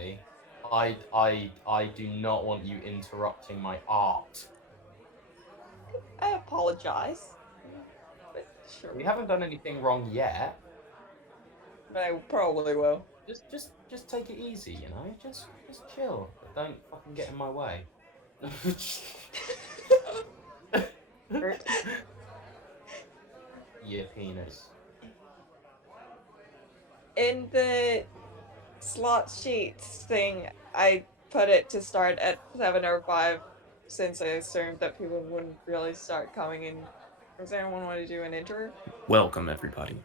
Lordy. I do not want you interrupting my art. I apologize. But sure. We haven't done anything wrong yet. But I probably will. Just take it easy, you know? Just chill. But don't fucking get in my way. Hurt. Yeah, penis. In the slot sheets thing, I put it to start at 7:05 since I assumed that people wouldn't really start coming in. Does anyone want to do an intro? Welcome, everybody.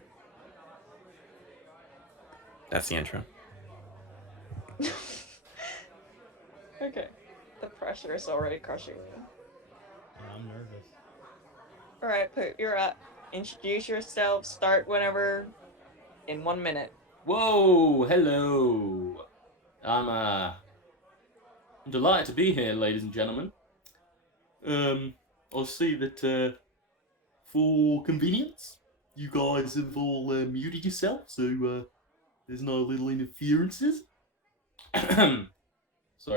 That's the intro. Okay. The pressure is already crushing me. I'm nervous. Alright, Poop, you're up. Introduce yourself, start whenever, in 1 minute. Whoa, hello. I'm delighted to be here, ladies and gentlemen. I see that for convenience, you guys have all muted yourself, so there's no little interferences. Sorry,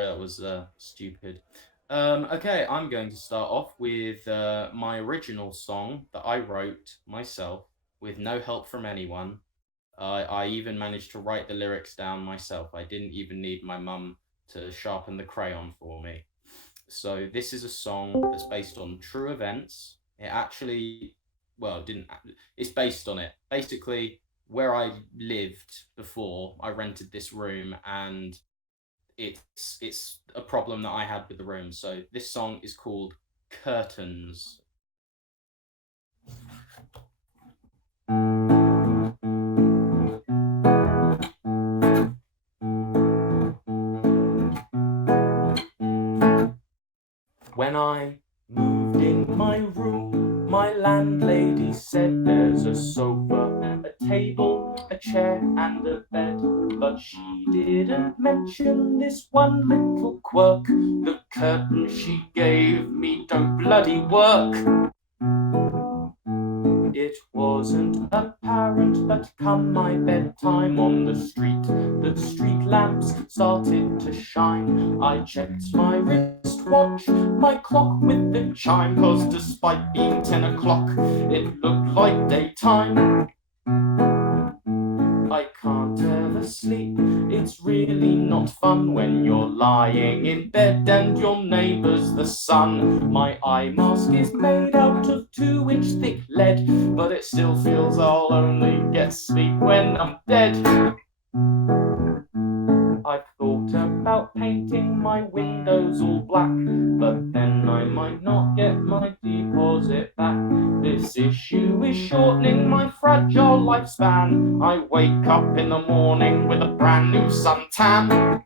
that was stupid. Okay, I'm going to start off with my original song that I wrote myself with no help from anyone. I even managed to write the lyrics down myself. I didn't even need my mum to sharpen the crayon for me. So this is a song that's based on true events. It actually, well, it's based on it. Basically, where I lived before, I rented this room, and it's a problem that I had with the room. So this song is called Curtains. When I moved in my room, my landlady said there's a sofa, a table, a chair and a bed. But she didn't mention this one little quirk. The curtains she gave me don't bloody work. It wasn't apparent, but come my bedtime on the street lamps started to shine. I checked my wristwatch, my clock with the chime, 'cause despite being 10 o'clock, it looked like daytime. I can't ever sleep, it's really not fun when you're lying in bed and your neighbour's the sun. My eye mask is made out of 2-inch thick lead, but it still feels I'll only get sleep when I'm dead. I've thought about painting my windows all black, but then I might not get my deposit back. This issue is shortening my fragile lifespan. I wake up in the morning with a brand new suntan.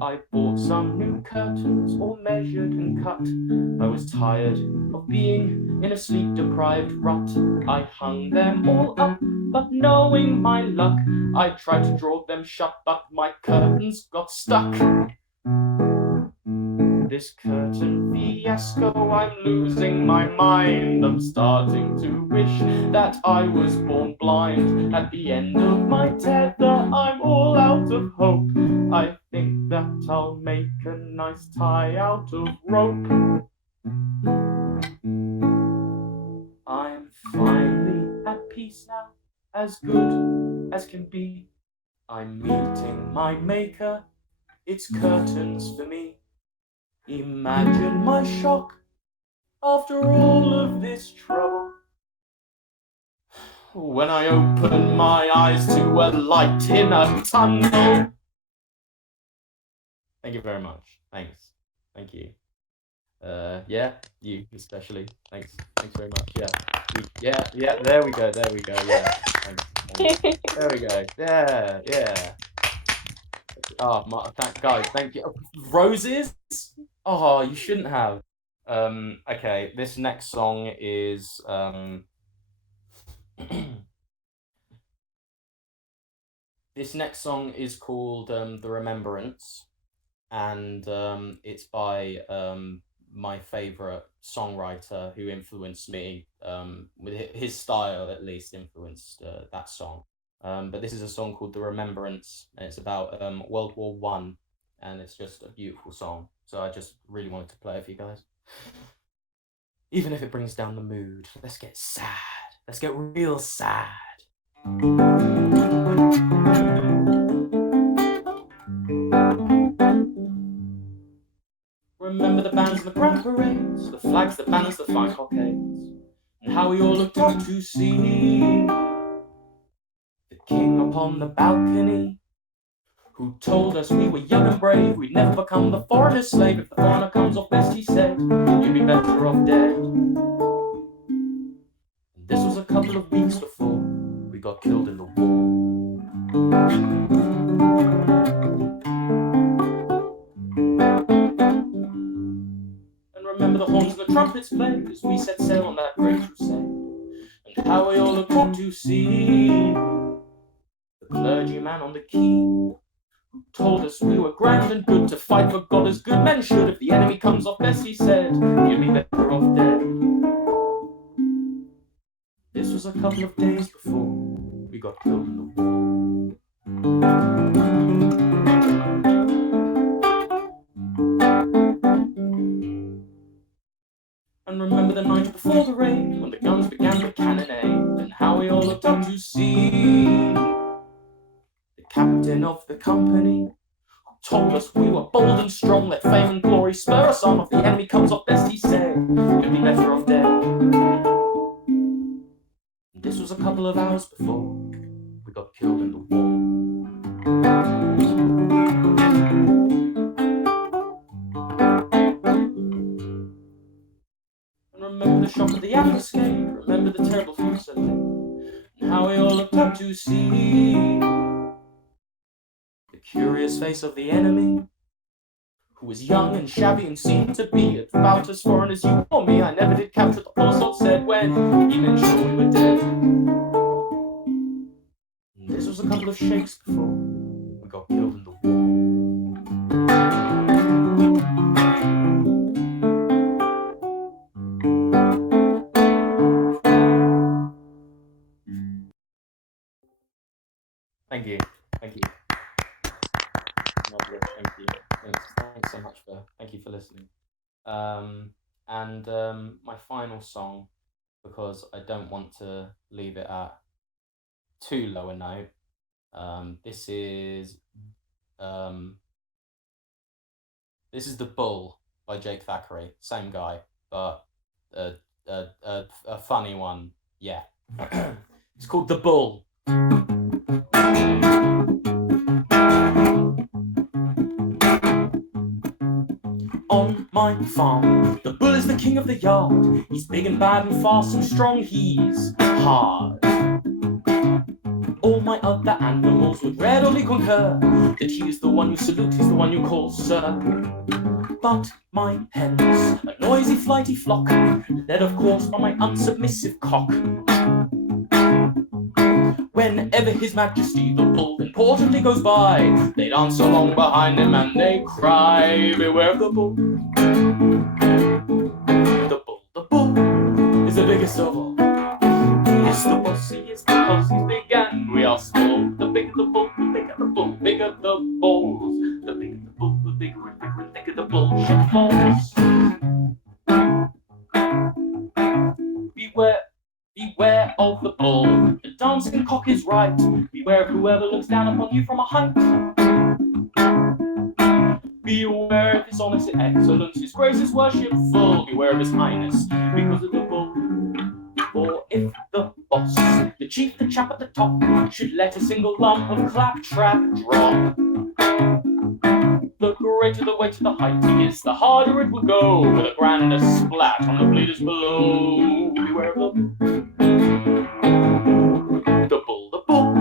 I bought some new curtains, all measured and cut. I was tired of being in a sleep-deprived rut. I hung them all up, but knowing my luck, I tried to draw them shut, but my curtains got stuck. This curtain fiasco, I'm losing my mind. I'm starting to wish that I was born blind. At the end of my tether, I'm all out of hope. I think that I'll make a nice tie out of rope. I'm finally at peace now, as good as can be. I'm meeting my maker, it's curtains for me. Imagine my shock after all of this trouble, when I open my eyes to a light in a tunnel. Thank you very much. Thanks. Thank you. Yeah, you especially. Thanks very much. Yeah. There we go. Yeah. Thanks. There we go. Yeah. Oh, guys, thank you. Roses? Oh, you shouldn't have. Okay, this next song is this next song is called The Remembrance, and it's by my favorite songwriter who influenced me, with his style at least influenced that song. But this is a song called The Remembrance, and it's about World War One, and it's just a beautiful song. So I just really wanted to play it for you guys. Even if it brings down the mood. Let's get sad. Let's get real sad. Remember the bands and the grand parades, the flags, the banners, the fine cockades, and how we all looked up to see the king upon the balcony, who told us we were young and brave, we'd never become the foreigner's slave. If the foreigner comes off best, he said, you'd be better off dead. This was a couple of weeks before we got killed in the war. And remember the horns and the trumpets played as we set sail on that great crusade, and how we all looked up to see the clergyman on the quay, who told us we were grand and good to fight for God as good men should. If the enemy comes off best, he said, you'd be better off dead. This was a couple of days before we got killed in the war. And remember the night before the raid, when the guns began to cannonade, and how we all looked up to see the captain of the company, who told us we were bold and strong, let fame and glory spur us on. If the enemy comes off best, he said, you'd be better off dead. This was a couple of hours before we got killed in the war. And remember the shock of the ambuscade, remember the terrible fusillade, and how we all looked up to see the curious face of the enemy, who was young and shabby and seemed to be about as foreign as you or me. I never did capture the poor salt said when he made sure we were dead. And this was a couple of shakes before we got killed in the war. Thank you. Thank you. Lovely. Thank you. Thanks so much thank you for listening. My final song, because I don't want to leave it at too low a note. This is The Bull by Jake Thackeray. Same guy, but a funny one. Yeah. It's called The Bull. On my farm, the bull is the king of the yard. He's big and bad and fast and strong, he's hard. All my other animals would readily concur that he is the one you salute, he's the one you call sir. But my hens, a noisy flighty flock, led of course by my unsubmissive cock. Whenever His Majesty the bull importantly goes by, they dance along behind him and they cry, beware of the bull. The bull is the biggest of all. Yes, the bossiest because he's big and we are small. The bigger the bull, the bigger the bull, bigger the balls. The bigger the bull, the bigger and thicker the bullshit falls. Beware of the bull, the dancing cock is right. Beware of whoever looks down upon you from a height. Beware of his honest excellence, his grace is worshipful. Beware of his highness, because of the bull. For if the boss, the chief, the chap at the top, should let a single lump of claptrap drop, the greater the weight of the height he is, the harder it will go, with a grander splat on the bleeders below. Beware of the bull. The bull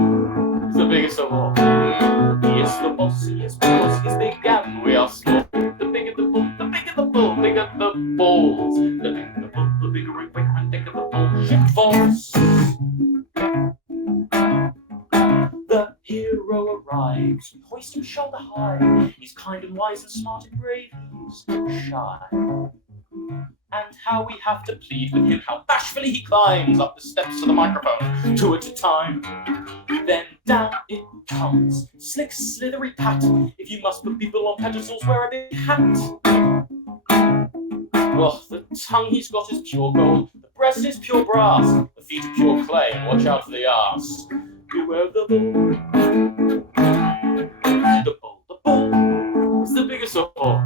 is the biggest of all. He is the boss, he is because he's big and we are small. The bigger the bull, the bigger the bull, bigger the balls. The bigger the bull, the bigger and quicker and thicker the bullshit falls. The hero arrives, we hoist him shoulder high. He's kind and wise and smart and brave, he's shy. And how we have to plead with him, how bashfully he climbs up the steps of the microphone, two at a time. Then down it comes, slick, slithery pat. If you must put people on pedestals, wear a big hat. Well, the tongue he's got is pure gold, the breast is pure brass, the feet are pure clay, and watch out for the arse. Beware of the bull. The bull is the biggest of all.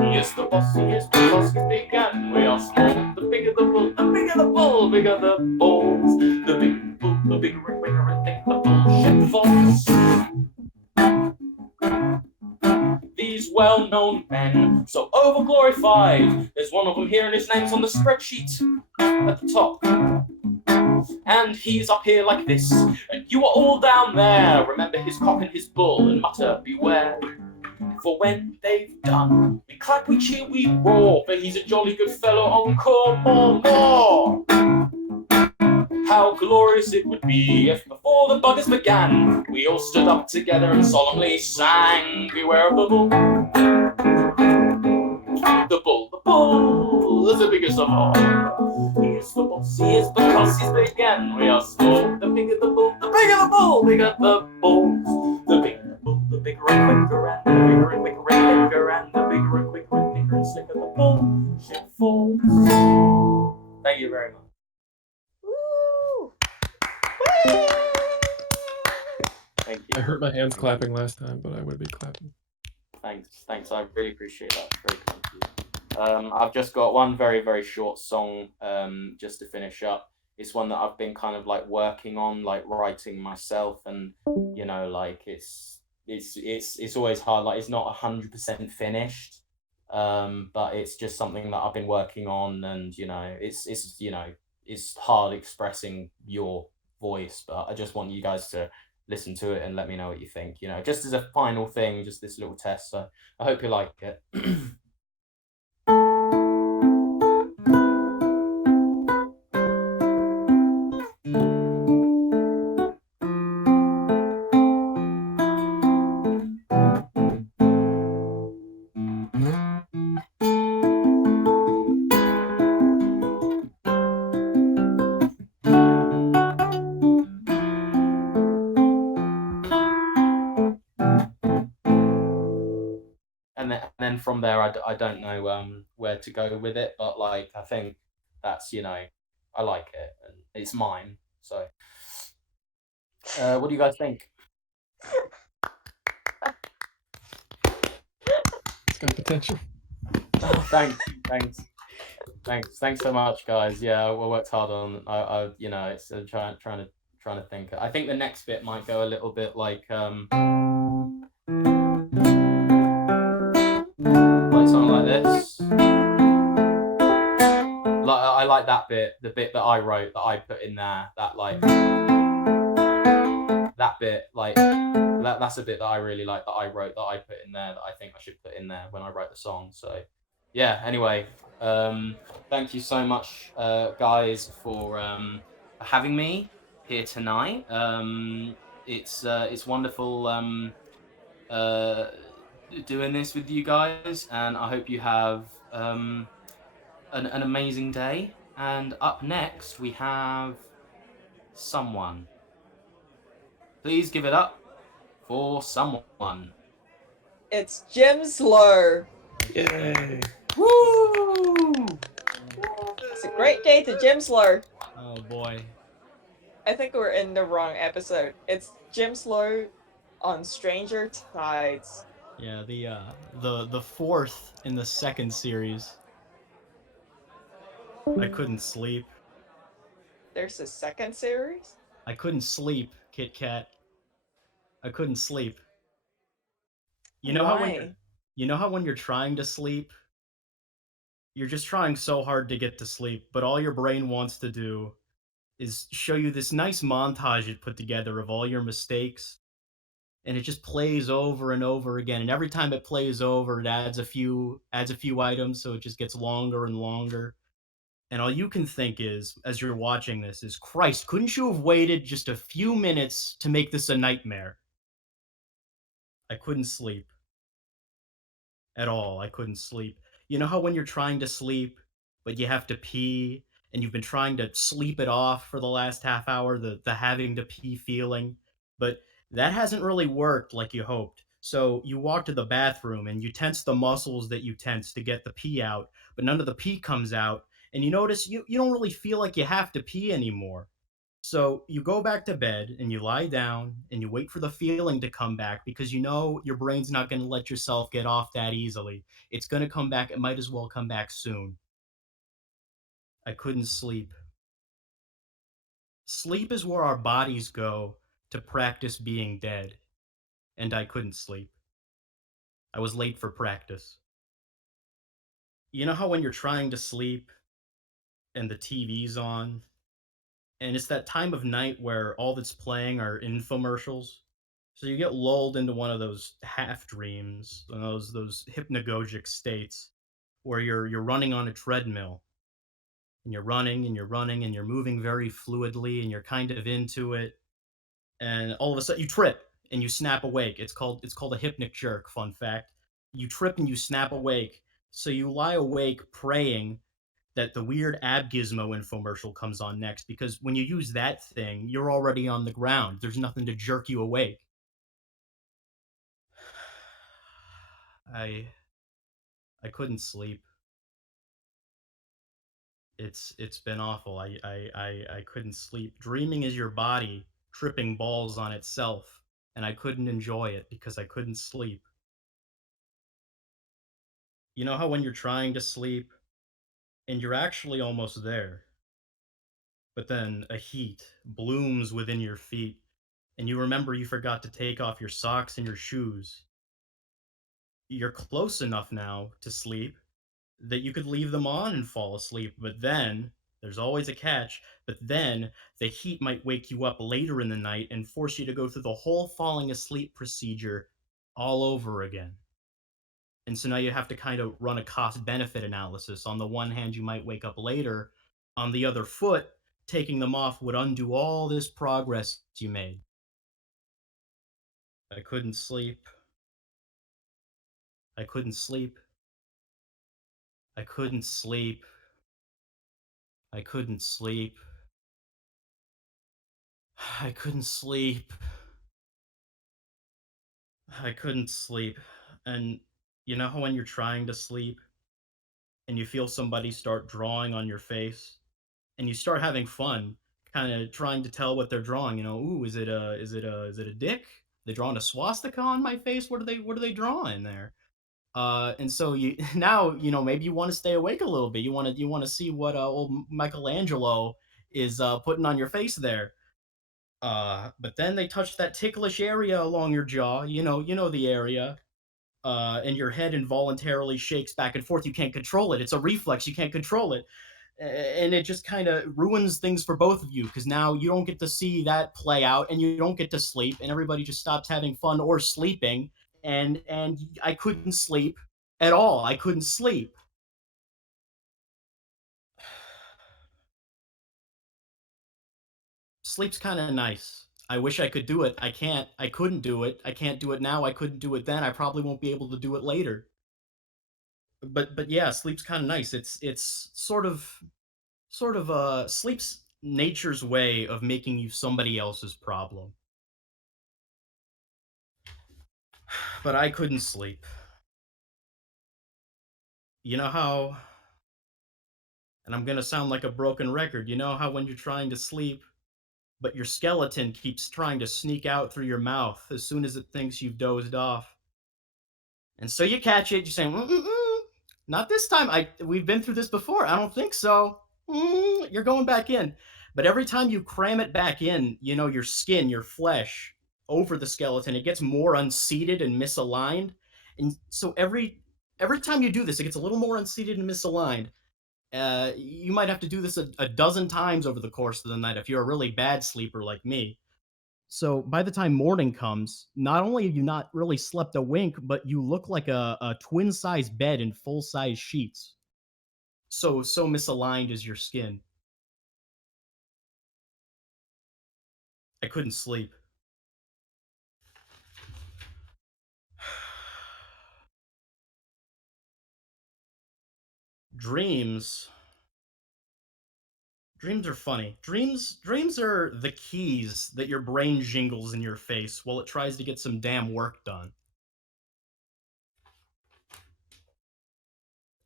He is the boss, he is because he's big and we are small. The bigger the bull, the bigger the bull, bigger the balls. The bigger the bull, the bigger and bigger and thick the bullshit falls. These well-known men, so over-glorified. There's one of them here and his name's on the spreadsheet at the top. And he's up here like this, and you are all down there. Remember his cock and his bull and mutter, beware. For when they've done, we clap, we cheer, we roar, for he's a jolly good fellow, encore, more. How glorious it would be if before the buggers began, we all stood up together and solemnly sang, beware of the bull. The bull is the biggest of all. He is the boss, he is because he's big and we are small. The bigger the bull, the bigger the bull, bigger the balls. The bigger the bull, the bigger and quicker and the bigger and quicker and thicker and the bigger and quicker and thicker and slicker the bullshit falls. Thank you very much. Woo! Thank you. I hurt my hands clapping last time, but I would be clapping. Thanks. I really appreciate that. Very kind of you. I've just got one very, very short song just to finish up. It's one that I've been kind of like working on, like writing myself, and you know, like it's always hard. Like it's not 100% finished, but it's just something that I've been working on, and you know, it's hard expressing your voice, but I just want you guys to listen to it and let me know what you think, you know, just as a final thing, just this little test. So I hope you like it. And then from there, I don't know where to go with it, but like I think that's, you know, I like it and it's mine. So, what do you guys think? It's got potential. Thanks so much, guys. Yeah, I worked hard on. I you know, it's trying to think. I think the next bit might go a little bit like something like this. Like I like that bit, the bit that I wrote, that I put in there, that like that bit, like that's a bit that I really like, that I wrote, that I put in there, that I think I should put in there when I write the song. So yeah, anyway, thank you so much, guys, for having me here tonight. It's wonderful doing this with you guys, and I hope you have an amazing day. And up next we have someone. Please give it up for someone. It's Jim Slur. Yay! Woo! It's a great day to Jim Slur. Oh boy. I think we're in the wrong episode. It's Jim Slur on Stranger Tides. Yeah, the fourth in the second series. I couldn't sleep. There's a second series? I couldn't sleep, KitKat. I couldn't sleep. You know how when you're trying to sleep, you're just trying so hard to get to sleep, but all your brain wants to do is show you this nice montage it put together of all your mistakes, and it just plays over and over again, and every time it plays over, it adds a few items, so it just gets longer and longer. And all you can think is, as you're watching this, is, Christ, couldn't you have waited just a few minutes to make this a nightmare? I couldn't sleep. At all. I couldn't sleep. You know how when you're trying to sleep, but you have to pee, and you've been trying to sleep it off for the last half hour, the having to pee feeling, but that hasn't really worked like you hoped. So you walk to the bathroom and you tense the muscles that you tense to get the pee out, but none of the pee comes out, and you notice you don't really feel like you have to pee anymore. So you go back to bed and you lie down and you wait for the feeling to come back because you know your brain's not going to let yourself get off that easily. It's going to come back. It might as well come back soon. I couldn't sleep. Sleep is where our bodies go to practice being dead, and I couldn't sleep. I was late for practice. You know how when you're trying to sleep and the TV's on, and it's that time of night where all that's playing are infomercials? So you get lulled into one of those half dreams, those hypnagogic states where you're running on a treadmill and you're running and you're running and you're moving very fluidly and you're kind of into it, and all of a sudden you trip and you snap awake. It's called a hypnic jerk. Fun fact: you trip and you snap awake. So you lie awake praying that the weird ab gizmo infomercial comes on next because when you use that thing, you're already on the ground. There's nothing to jerk you awake. I I couldn't sleep. It's been awful. I couldn't sleep. Dreaming is your body tripping balls on itself, and I couldn't enjoy it because I couldn't sleep. You know how when you're trying to sleep and you're actually almost there, but then a heat blooms within your feet, and you remember you forgot to take off your socks and your shoes. You're close enough now to sleep that you could leave them on and fall asleep, but then there's always a catch. But then the heat might wake you up later in the night and force you to go through the whole falling asleep procedure all over again. And so now you have to kind of run a cost benefit analysis. On the one hand, you might wake up later. On the other foot, taking them off would undo all this progress you made. I couldn't sleep. I couldn't sleep. I couldn't sleep. I couldn't sleep. I couldn't sleep. I couldn't sleep. And you know how when you're trying to sleep and you feel somebody start drawing on your face and you start having fun kind of trying to tell what they're drawing, ooh, is it a dick? They drawing a swastika on my face? What are they drawing there? And so you now, maybe you want to stay awake a little bit. You want to see what old Michelangelo is putting on your face there. But then they touch that ticklish area along your jaw. You know the area. And your head involuntarily shakes back and forth. You can't control it. It's a reflex. You can't control it, and it just kind of ruins things for both of you because now you don't get to see that play out, and you don't get to sleep, and everybody just stops having fun or sleeping. And I couldn't sleep at all. I couldn't sleep. Sleep's kind of nice. I wish I could do it. I can't. I couldn't do it. I can't do it now. I couldn't do it then. I probably won't be able to do it later. But yeah, sleep's kind of nice. It's sort of sleep's nature's way of making you somebody else's problem. But I couldn't sleep. You know how, and I'm gonna sound like a broken record, you know how when you're trying to sleep, but your skeleton keeps trying to sneak out through your mouth as soon as it thinks you've dozed off. And so you catch it, you're saying, "Mm-mm-mm, not this time. We've been through this before. I don't think so." You're going back in. But every time you cram it back in, your skin, your flesh over the skeleton, it gets more unseated and misaligned. And so every time you do this, it gets a little more unseated and misaligned. You might have to do this a dozen times over the course of the night if you're a really bad sleeper like me. So by the time morning comes, not only have you not really slept a wink, but you look like a twin size bed in full size sheets. So misaligned is your skin. I couldn't sleep. Dreams are funny. Dreams are the keys that your brain jingles in your face while it tries to get some damn work done.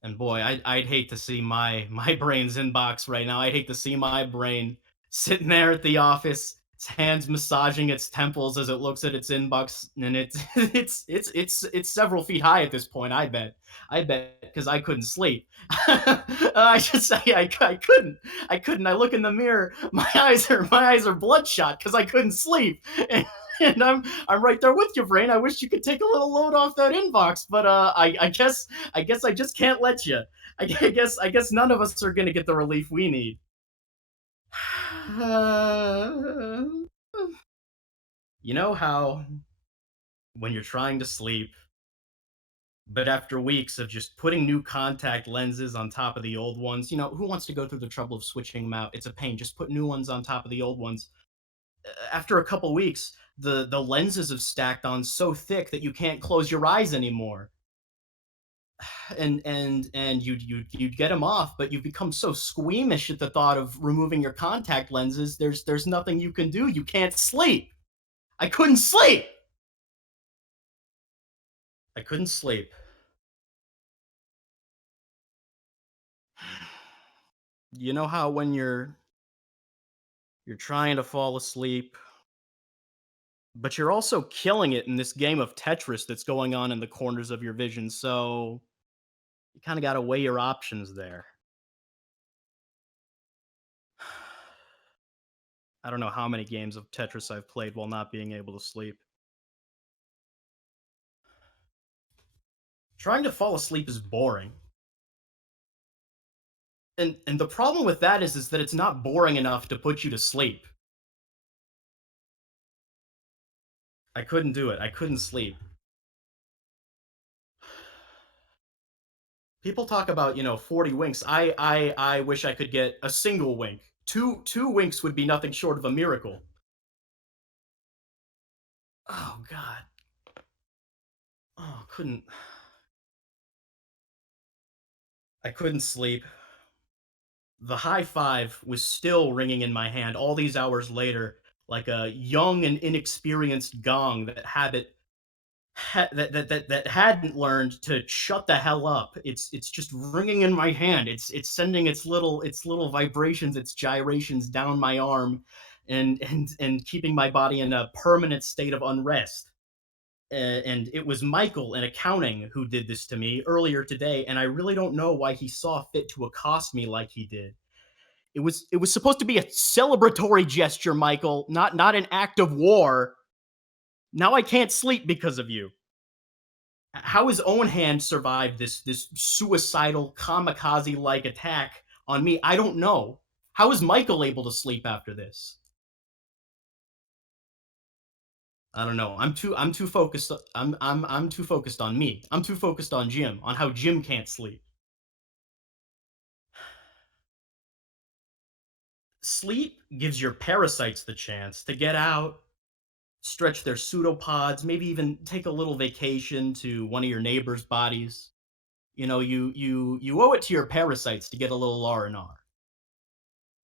And boy, I'd hate to see my brain's inbox right now. I'd hate to see my brain sitting there at the office, its hands massaging its temples as it looks at its inbox, and it's several feet high at this point. I bet because I couldn't sleep. I should say I couldn't. I look in the mirror. My eyes are bloodshot because I couldn't sleep. And I'm right there with you, brain. I wish you could take a little load off that inbox, but I guess I just can't let you. I guess none of us are gonna get the relief we need. You know how when you're trying to sleep, but after weeks of just putting new contact lenses on top of the old ones, who wants to go through the trouble of switching them out? It's a pain. Just put new ones on top of the old ones. After a couple weeks, the lenses have stacked on so thick that you can't close your eyes anymore. And you'd get them off, but you've become so squeamish at the thought of removing your contact lenses. There's nothing you can do. You can't sleep. I couldn't sleep. I couldn't sleep. You know how when you're trying to fall asleep, but you're also killing it in this game of Tetris that's going on in the corners of your vision, so you kind of got to weigh your options there. I don't know how many games of Tetris I've played while not being able to sleep. Trying to fall asleep is boring. And the problem with that is that it's not boring enough to put you to sleep. I couldn't do it. I couldn't sleep. People talk about, 40 winks. I wish I could get a single wink. Two winks would be nothing short of a miracle. Oh god. Oh, I couldn't sleep. The high five was still ringing in my hand all these hours later, like a young and inexperienced gong that hadn't learned to shut the hell up. It's just ringing in my hand. It's sending its little vibrations, its gyrations down my arm, and keeping my body in a permanent state of unrest. And it was Michael in accounting who did this to me earlier today, and I really don't know why he saw fit to accost me like he did. It was supposed to be a celebratory gesture, Michael, not an act of war. Now I can't sleep because of you. How his own hand survived this suicidal kamikaze-like attack on me, I don't know. How is Michael able to sleep after this? I don't know. I'm too focused. I'm too focused on me. I'm too focused on Jim, on how Jim can't sleep. Sleep gives your parasites the chance to get out, stretch their pseudopods, maybe even take a little vacation to one of your neighbor's bodies. You owe it to your parasites to get a little R&R.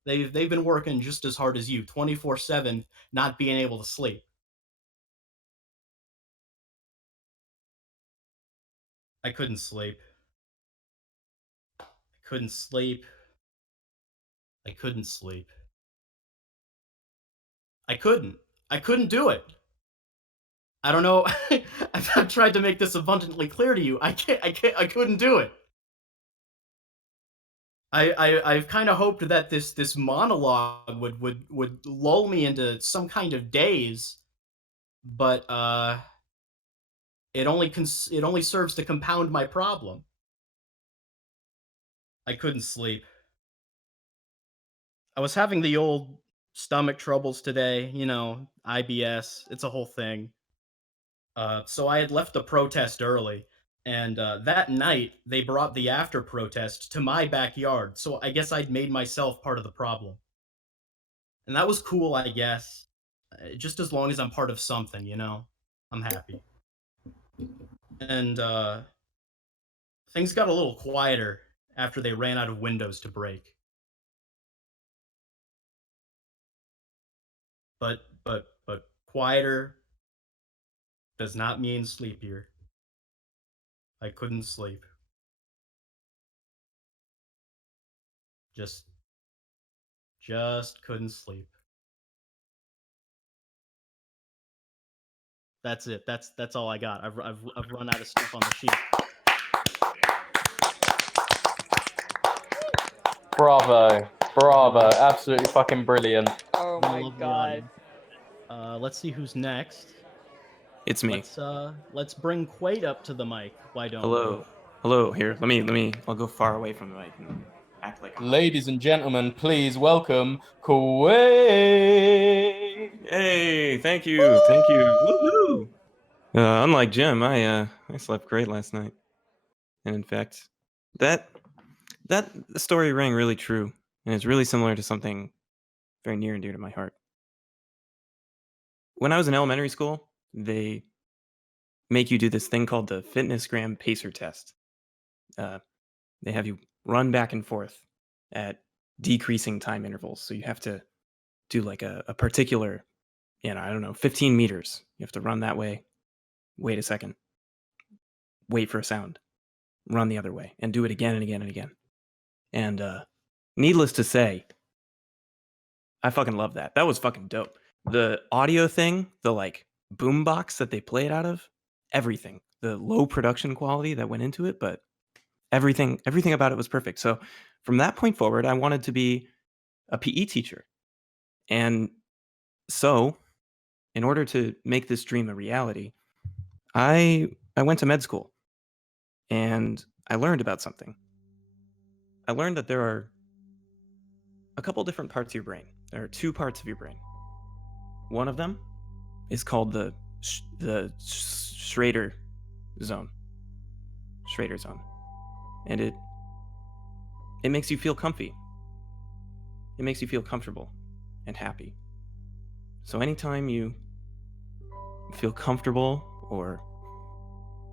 They've been working just as hard as you, 24/7, not being able to sleep. I couldn't sleep. I couldn't sleep. I couldn't sleep. I couldn't do it. I don't know. I've tried to make this abundantly clear to you. I couldn't do it. I've kind of hoped that this monologue would lull me into some kind of daze, but it only serves to compound my problem. I couldn't sleep. I was having the old stomach troubles today, IBS. It's a whole thing. So I had left the protest early, and that night they brought the after protest to my backyard. So I guess I'd made myself part of the problem, and that was cool, I guess. Just as long as I'm part of something, I'm happy. And things got a little quieter after they ran out of windows to break. But quieter does not mean sleepier. I couldn't sleep. Just couldn't sleep. That's it. That's all I got. I've run out of stuff on the sheet. Bravo. Absolutely fucking brilliant. Oh my Lovely god. audience. Let's see who's next. It's me. Let's bring Quate up to the mic. Why don't Hello. Here, let me. I'll go far away from the mic and act like. Ladies and gentlemen, please welcome Quate. Hey, thank you. Woohoo! Unlike Jim, I slept great last night, and in fact, that story rang really true, and it's really similar to something very near and dear to my heart. When I was in elementary school, they make you do this thing called the Fitnessgram Pacer Test. They have you run back and forth at decreasing time intervals. So you have to do like a particular, 15 meters. You have to run that way, wait a second, wait for a sound, run the other way, and do it again and again and again. And needless to say, I fucking love that. That was fucking dope. The audio thing, the like boombox that they play it out of, everything, the low production quality that went into it, but everything about it was perfect. So from that point forward, I wanted to be a PE teacher. And so in order to make this dream a reality, I went to med school and I learned about something. I learned that there are a couple different parts of your brain. There are two parts of your brain. One of them is called the Schrader zone. And it makes you feel comfy. It makes you feel comfortable and happy. So anytime you feel comfortable or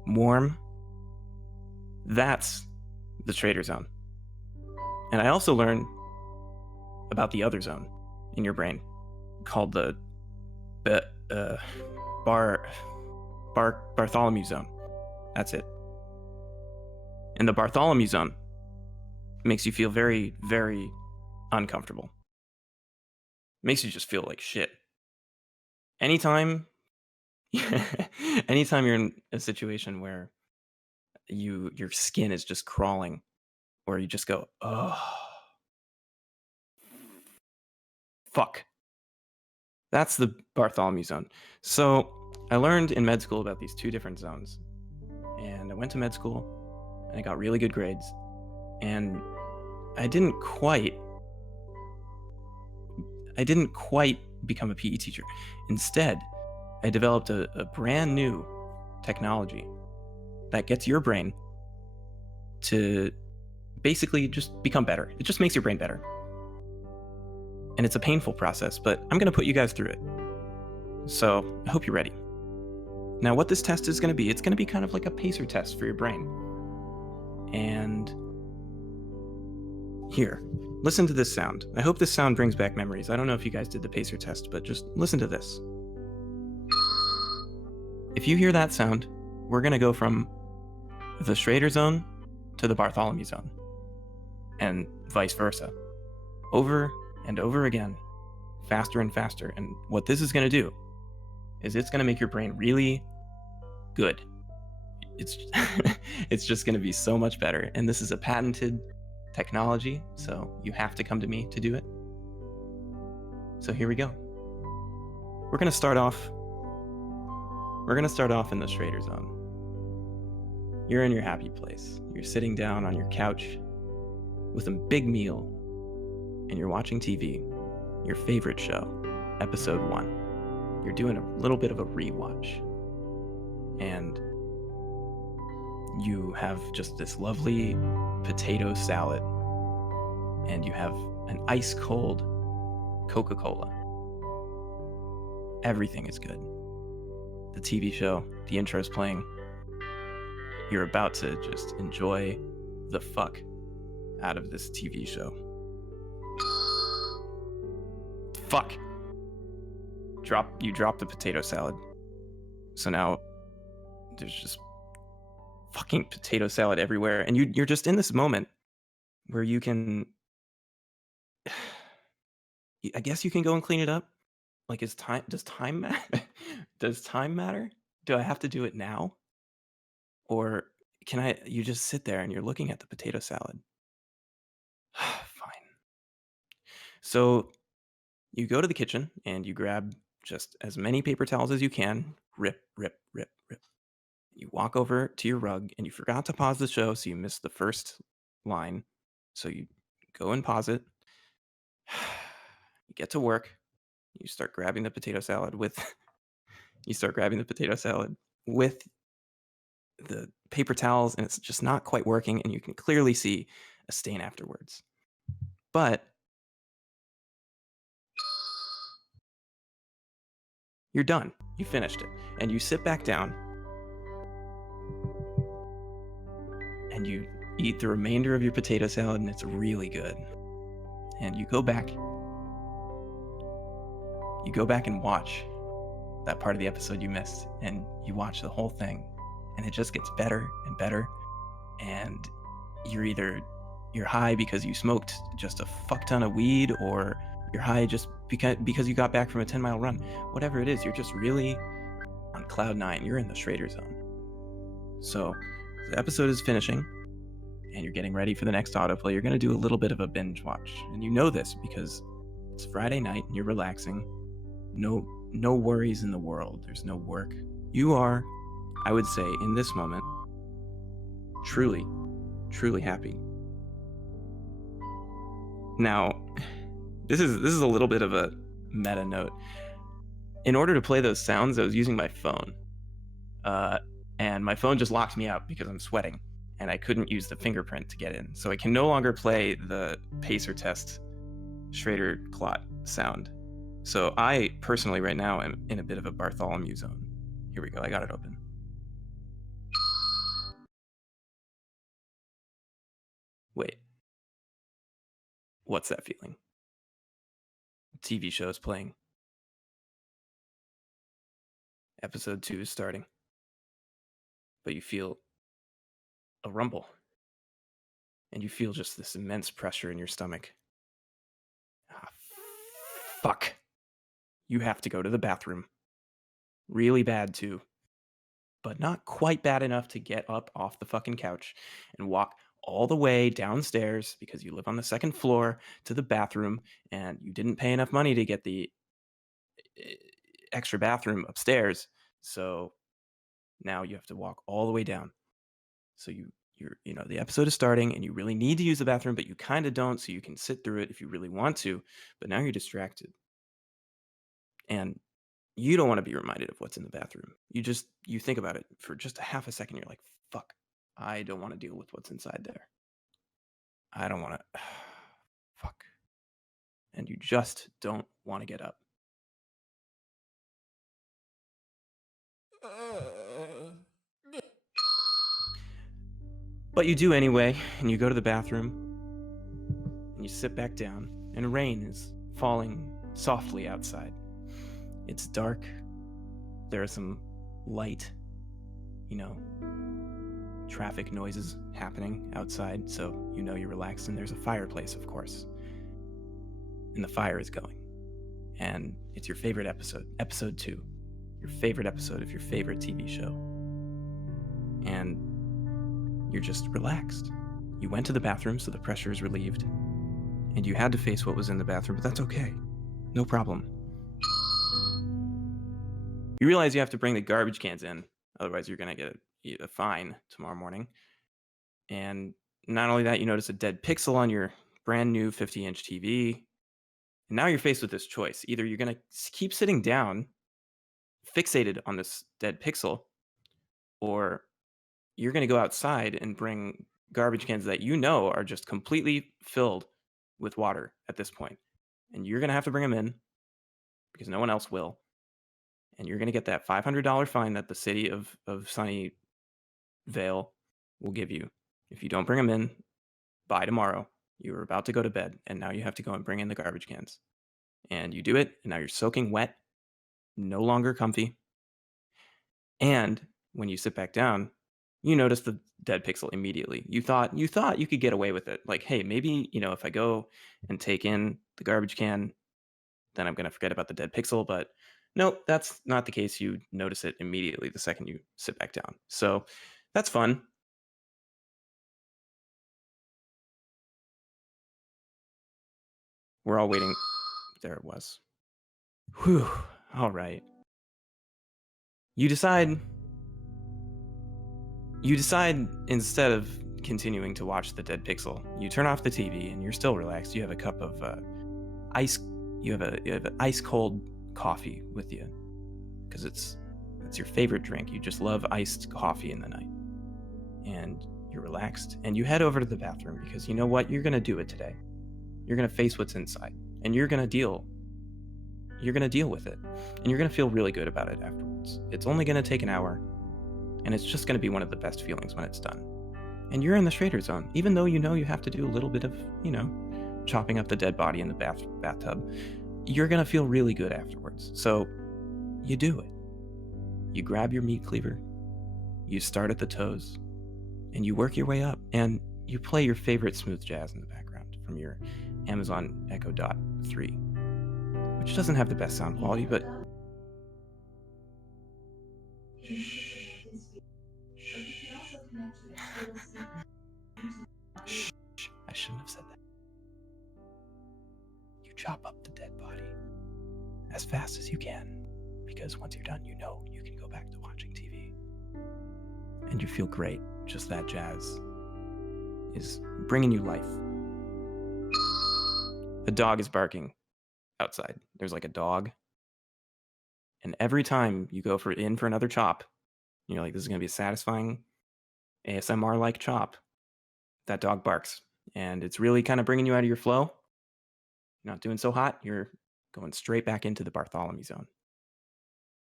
warm, that's the Schrader zone. And I also learned about the other zone in your brain called the Bartholomew zone. That's it. And the Bartholomew zone makes you feel very, very uncomfortable. Makes you just feel like shit. Anytime you're in a situation where your skin is just crawling, or you just go, oh, fuck. That's the Bartholomew zone. So I learned in med school about these two different zones. And I went to med school, and I got really good grades. And I didn't quite become a PE teacher. Instead, I developed a brand new technology that gets your brain to basically just become better. It just makes your brain better. And it's a painful process, but I'm going to put you guys through it. So I hope you're ready. Now, what this test is going to be, it's going to be kind of like a pacer test for your brain. And here, listen to this sound. I hope this sound brings back memories. I don't know if you guys did the pacer test, but just listen to this. If you hear that sound, we're going to go from the Schrader zone to the Bartholomew zone, and vice versa, over and over again, faster and faster. And what this is going to do is it's going to make your brain really good. It's just going to be so much better. And this is a patented technology, so you have to come to me to do it. So here we go. We're going to start off in the Schrader zone. You're in your happy place. You're sitting down on your couch with a big meal, and you're watching TV, your favorite show, episode 1. You're doing a little bit of a rewatch, and you have just this lovely potato salad, and you have an ice cold Coca-Cola. Everything is good. The TV show, the intro's playing. You're about to just enjoy the fuck out of this TV show. Fuck. You drop the potato salad. So now there's just fucking potato salad everywhere, and you're just in this moment where you can, I guess you can go and clean it up. Like, does time matter? Does time matter? Do I have to do it now? Or you just sit there and you're looking at the potato salad? Fine. So you go to the kitchen and you grab just as many paper towels as you can. Rip, rip, rip, rip. You walk over to your rug and you forgot to pause the show, so you missed the first line. So you go and pause it. You get to work. You start grabbing the potato salad with the paper towels, and it's just not quite working, and you can clearly see a stain afterwards. But you're done. You finished it. And you sit back down and you eat the remainder of your potato salad, and it's really good. And you go back and watch that part of the episode you missed, and you watch the whole thing, and it just gets better and better. And you're high because you smoked just a fuck ton of weed, or you're high just because you got back from a 10-mile run. Whatever it is, you're just really on cloud 9. You're in the Schrader zone. So the episode is finishing and you're getting ready for the next autoplay. You're going to do a little bit of a binge watch, and you know this because it's Friday night and you're relaxing. No worries in the world. There's no work. You are, I would say, in this moment, truly, truly happy. Now, this is a little bit of a meta note. In order to play those sounds, I was using my phone. And my phone just locked me out because I'm sweating, and I couldn't use the fingerprint to get in. So I can no longer play the pacer test Schrader clot sound. So I personally right now am in a bit of a Bartholomew zone. Here we go, I got it open. Wait. What's that feeling? TV show is playing. Episode 2 is starting. But you feel a rumble. And you feel just this immense pressure in your stomach. Ah, fuck. You have to go to the bathroom. Really bad too. But not quite bad enough to get up off the fucking couch and walk all the way downstairs because you live on the second floor to the bathroom and you didn't pay enough money to get the extra bathroom upstairs. So now you have to walk all the way down. So the episode is starting and you really need to use the bathroom, but you kind of don't, so you can sit through it if you really want to, but now you're distracted. And you don't want to be reminded of what's in the bathroom. You think about it for just a half a second. You're like, fuck, I don't want to deal with what's inside there. I don't want to, fuck. And you just don't want to get up. But you do anyway, and you go to the bathroom, and you sit back down, and rain is falling softly outside. It's dark. There are some light, traffic noises happening outside, so you're relaxed, and there's a fireplace, of course. And the fire is going. And it's your favorite episode, episode 2. Your favorite episode of your favorite TV show. And you're just relaxed. You went to the bathroom, so the pressure is relieved. And you had to face what was in the bathroom, but that's okay. No problem. You realize you have to bring the garbage cans in, otherwise you're going to get a fine tomorrow morning. And not only that, you notice a dead pixel on your brand new 50-inch TV. And now you're faced with this choice. Either you're going to keep sitting down, fixated on this dead pixel, or you're going to go outside and bring garbage cans that are just completely filled with water at this point. And you're going to have to bring them in because no one else will. And you're going to get that $500 fine that the city of Sunnyvale will give you if you don't bring them in by tomorrow, You were about to go to bed, and now you have to go and bring in the garbage cans. And you do it, and now you're soaking wet, no longer comfy. And when you sit back down, you notice the dead pixel immediately. You thought you could get away with it. Like, hey, maybe, if I go and take in the garbage can, then I'm going to forget about the dead pixel. But no, that's not the case. You notice it immediately the second you sit back down. So that's fun. We're all waiting. There it was. Whew. All right. You decide instead of continuing to watch the dead pixel, you turn off the TV and you're still relaxed. You have a cup of ice. You have an ice cold coffee with you because it's your favorite drink. You just love iced coffee in the night, and you're relaxed. And you head over to the bathroom because you know what? You're gonna do it today. You're gonna face what's inside, and you're gonna deal with it, and you're gonna feel really good about it afterwards. It's only gonna take an hour. And it's just going to be one of the best feelings when it's done. And you're in the Schrader zone, even though you have to do a little bit of, chopping up the dead body in the bathtub. You're going to feel really good afterwards. So you do it. You grab your meat cleaver, you start at the toes, and you work your way up. And you play your favorite smooth jazz in the background from your Amazon Echo Dot 3, which doesn't have the best sound quality, but... Shh, I shouldn't have said that. You chop up the dead body as fast as you can, because once you're done, you can go back to watching TV. And you feel great. Just that jazz is bringing you life. A dog is barking outside. There's like a dog. And every time you go for another chop, you're like, this is going to be a satisfying ASMR-like chop. That dog barks, and it's really kind of bringing you out of your flow. You're not doing so hot. You're going straight back into the Bartholomew zone.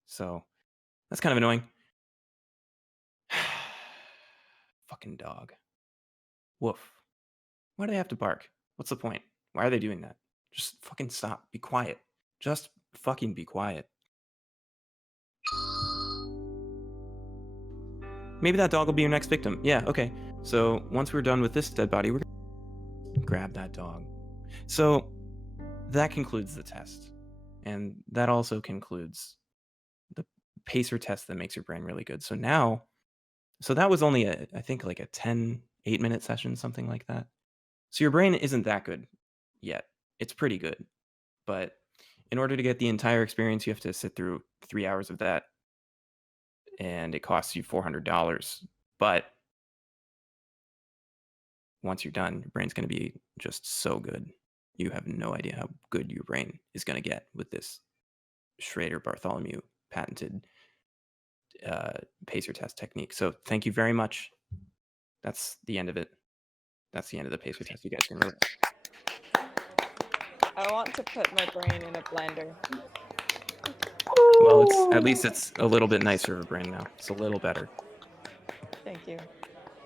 So that's kind of annoying. Fucking dog. Woof. Why do they have to bark? What's the point? Why are they doing that? Just fucking stop. Be quiet. Just fucking be quiet. Maybe that dog will be your next victim. Yeah, okay. So once we're done with this dead body, we're gonna grab that dog. So that concludes the test. And that also concludes the pacer test that makes your brain really good. So that was only I think like a 8-minute session, something like that. So your brain isn't that good yet. It's pretty good. But in order to get the entire experience, you have to sit through 3 hours of that. And it costs you $400. But once you're done, your brain's going to be just so good. You have no idea how good your brain is going to get with this Schrader Bartholomew patented pacer test technique. So thank you very much. That's the end of it. That's the end of the pacer test. You guys can relax. I want to put my brain in a blender. Well, at least it's a little bit nicer of a brain now. It's a little better. Thank you.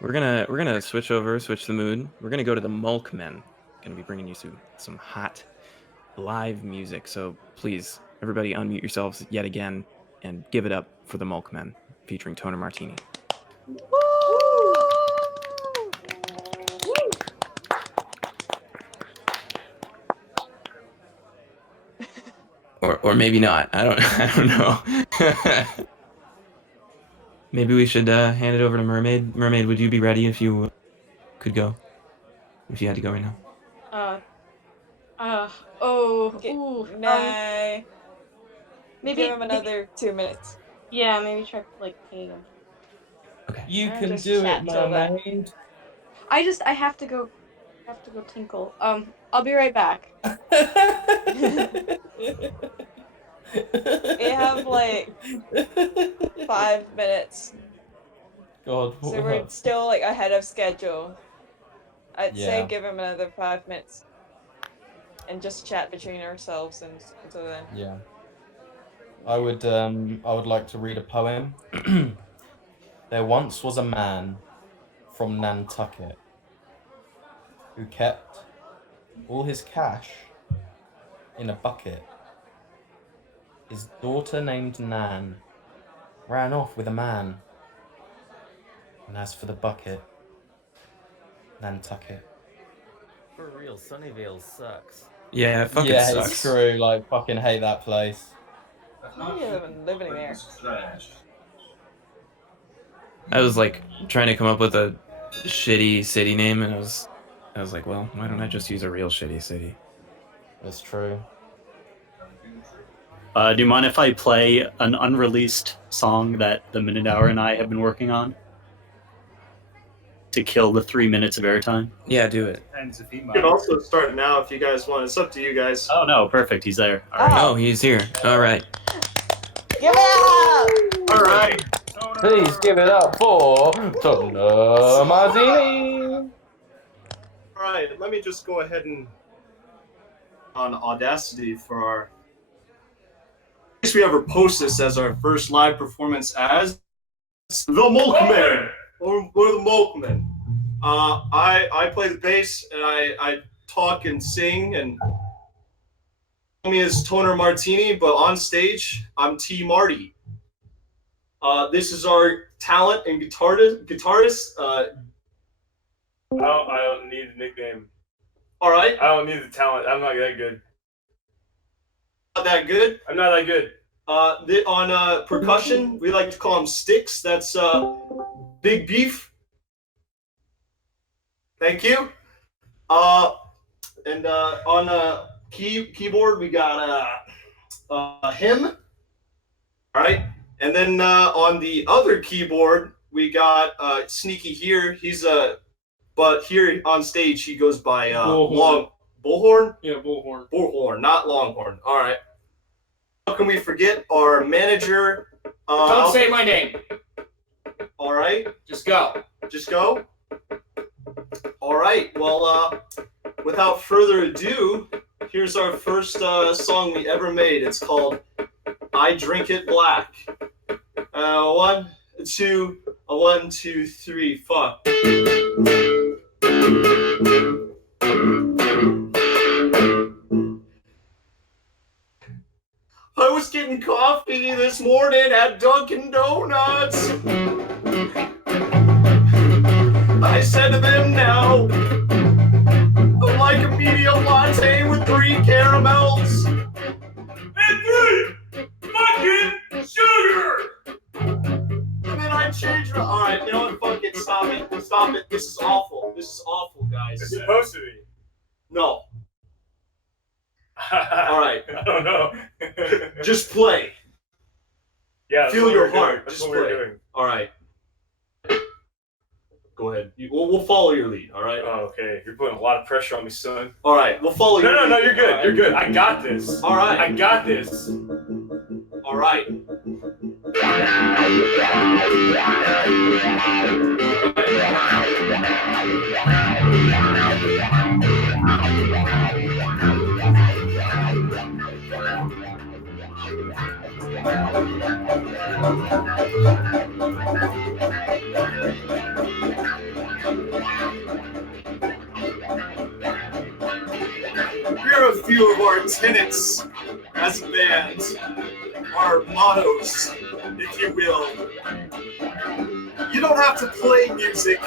We're gonna switch the mood. We're gonna go to the Mulkmen. Gonna be bringing you some hot live music. So please, everybody, unmute yourselves yet again and give it up for the Mulkmen, featuring Toner Martini. Or maybe not. I don't know. Maybe we should hand it over to Mermaid. Mermaid, would you be ready if you could go? If you had to go right now. Nay. Maybe Give him another 2 minutes. Yeah, maybe try like pinging him. Okay. You Or can just do chat it, till then. Mermaid. I have to go tinkle. I'll be right back. We have like 5 minutes. God, So we're still like ahead of schedule. I'd say Yeah. give him another 5 minutes. And just chat between ourselves until then. Yeah. I would like to read a poem. There once was a man from Nantucket who kept all his cash in a bucket. His daughter named Nan ran off with a man. And as for the bucket, Nantucket. For real, Sunnyvale sucks. Yeah, it fucking Yeah, sucks. it's true. Like, fucking hate that place. Yeah, living there. I was like trying to come up with a shitty city name, and I was like, well, why don't I just use a real shitty city? It's true. Do you mind if I play an unreleased song that the Minute Hour and I have been working on to kill the 3 minutes of airtime? Yeah, do it. You can also start now if you guys want. It's up to you guys. Oh no, perfect. He's there. All right. Oh, he's here. All right. Give it up! All right. Please give it up for Martini. All right. Let me just go ahead and on Audacity for our. I guess we ever post this as our first live performance as the Mulkmen or the Mulkmen. I play the bass and I talk and sing and me as Toner Martini, but on stage I'm T Marty. This is our talent and guitarist. I don't need a nickname. All right, I don't need the talent. I'm not that good. not that good. I'm not that good. On percussion, we like to call them sticks. That's Big Beef. Thank you. And on keyboard, we got him. All right. And then on the other keyboard, we got Sneaky here. He's but here on stage, he goes by Bullhorn? Yeah, Bullhorn. Bullhorn, not Longhorn. All right. How can we forget our manager? Don't say my name. All right. Just go. Just go. All right. Well, without further ado, here's our first song we ever made. It's called "I Drink It Black." 1, 2, 1, 2, 3, fuck. I was getting coffee this morning at Dunkin' Donuts. I said to them now, I'd like a medium latte with 3 caramels. And 3 fucking sugar! And then I changed it. Alright, you know what? Fuck it. Stop it. Stop it. This is awful. This is awful, guys. It's supposed to be. No. Alright. I don't know. Just play. Yeah. Feel your doing. heart. That's Just what we're play. doing. Alright. Go ahead. We'll follow your lead, alright? Oh, okay. You're putting a lot of pressure on me, son. Alright, we'll follow your lead. No, you're good. Right? You're good. I got this. Alright. I got this. Alright. Here are a few of our tenets as a band, our mottos, if you will. You don't have to play music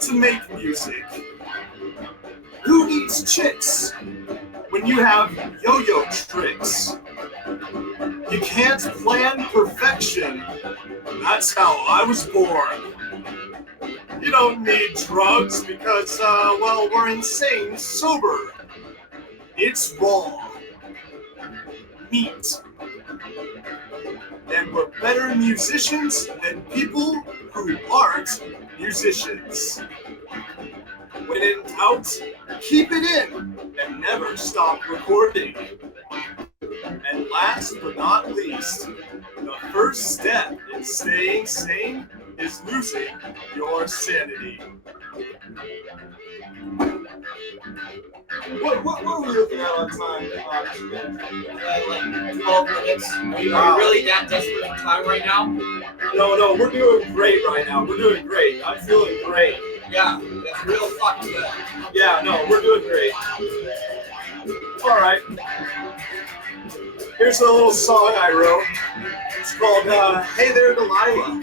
to make music. Who needs chicks when you have yo-yo tricks? You can't plan perfection. That's how I was born. You don't need drugs because, well, we're insane sober. It's raw meat. And we're better musicians than people who aren't musicians. When in doubt, keep it in and never stop recording. And last but not least, the first step in staying sane is losing your sanity. What were we looking at on time? Like 12 minutes. Are you really that desperate for time right now? No, we're doing great right now. We're doing great. I'm feeling great. Yeah, It's real fucking good. Yeah, no, we're doing great. All right. Here's a little song I wrote. It's called Hey There, Delilah.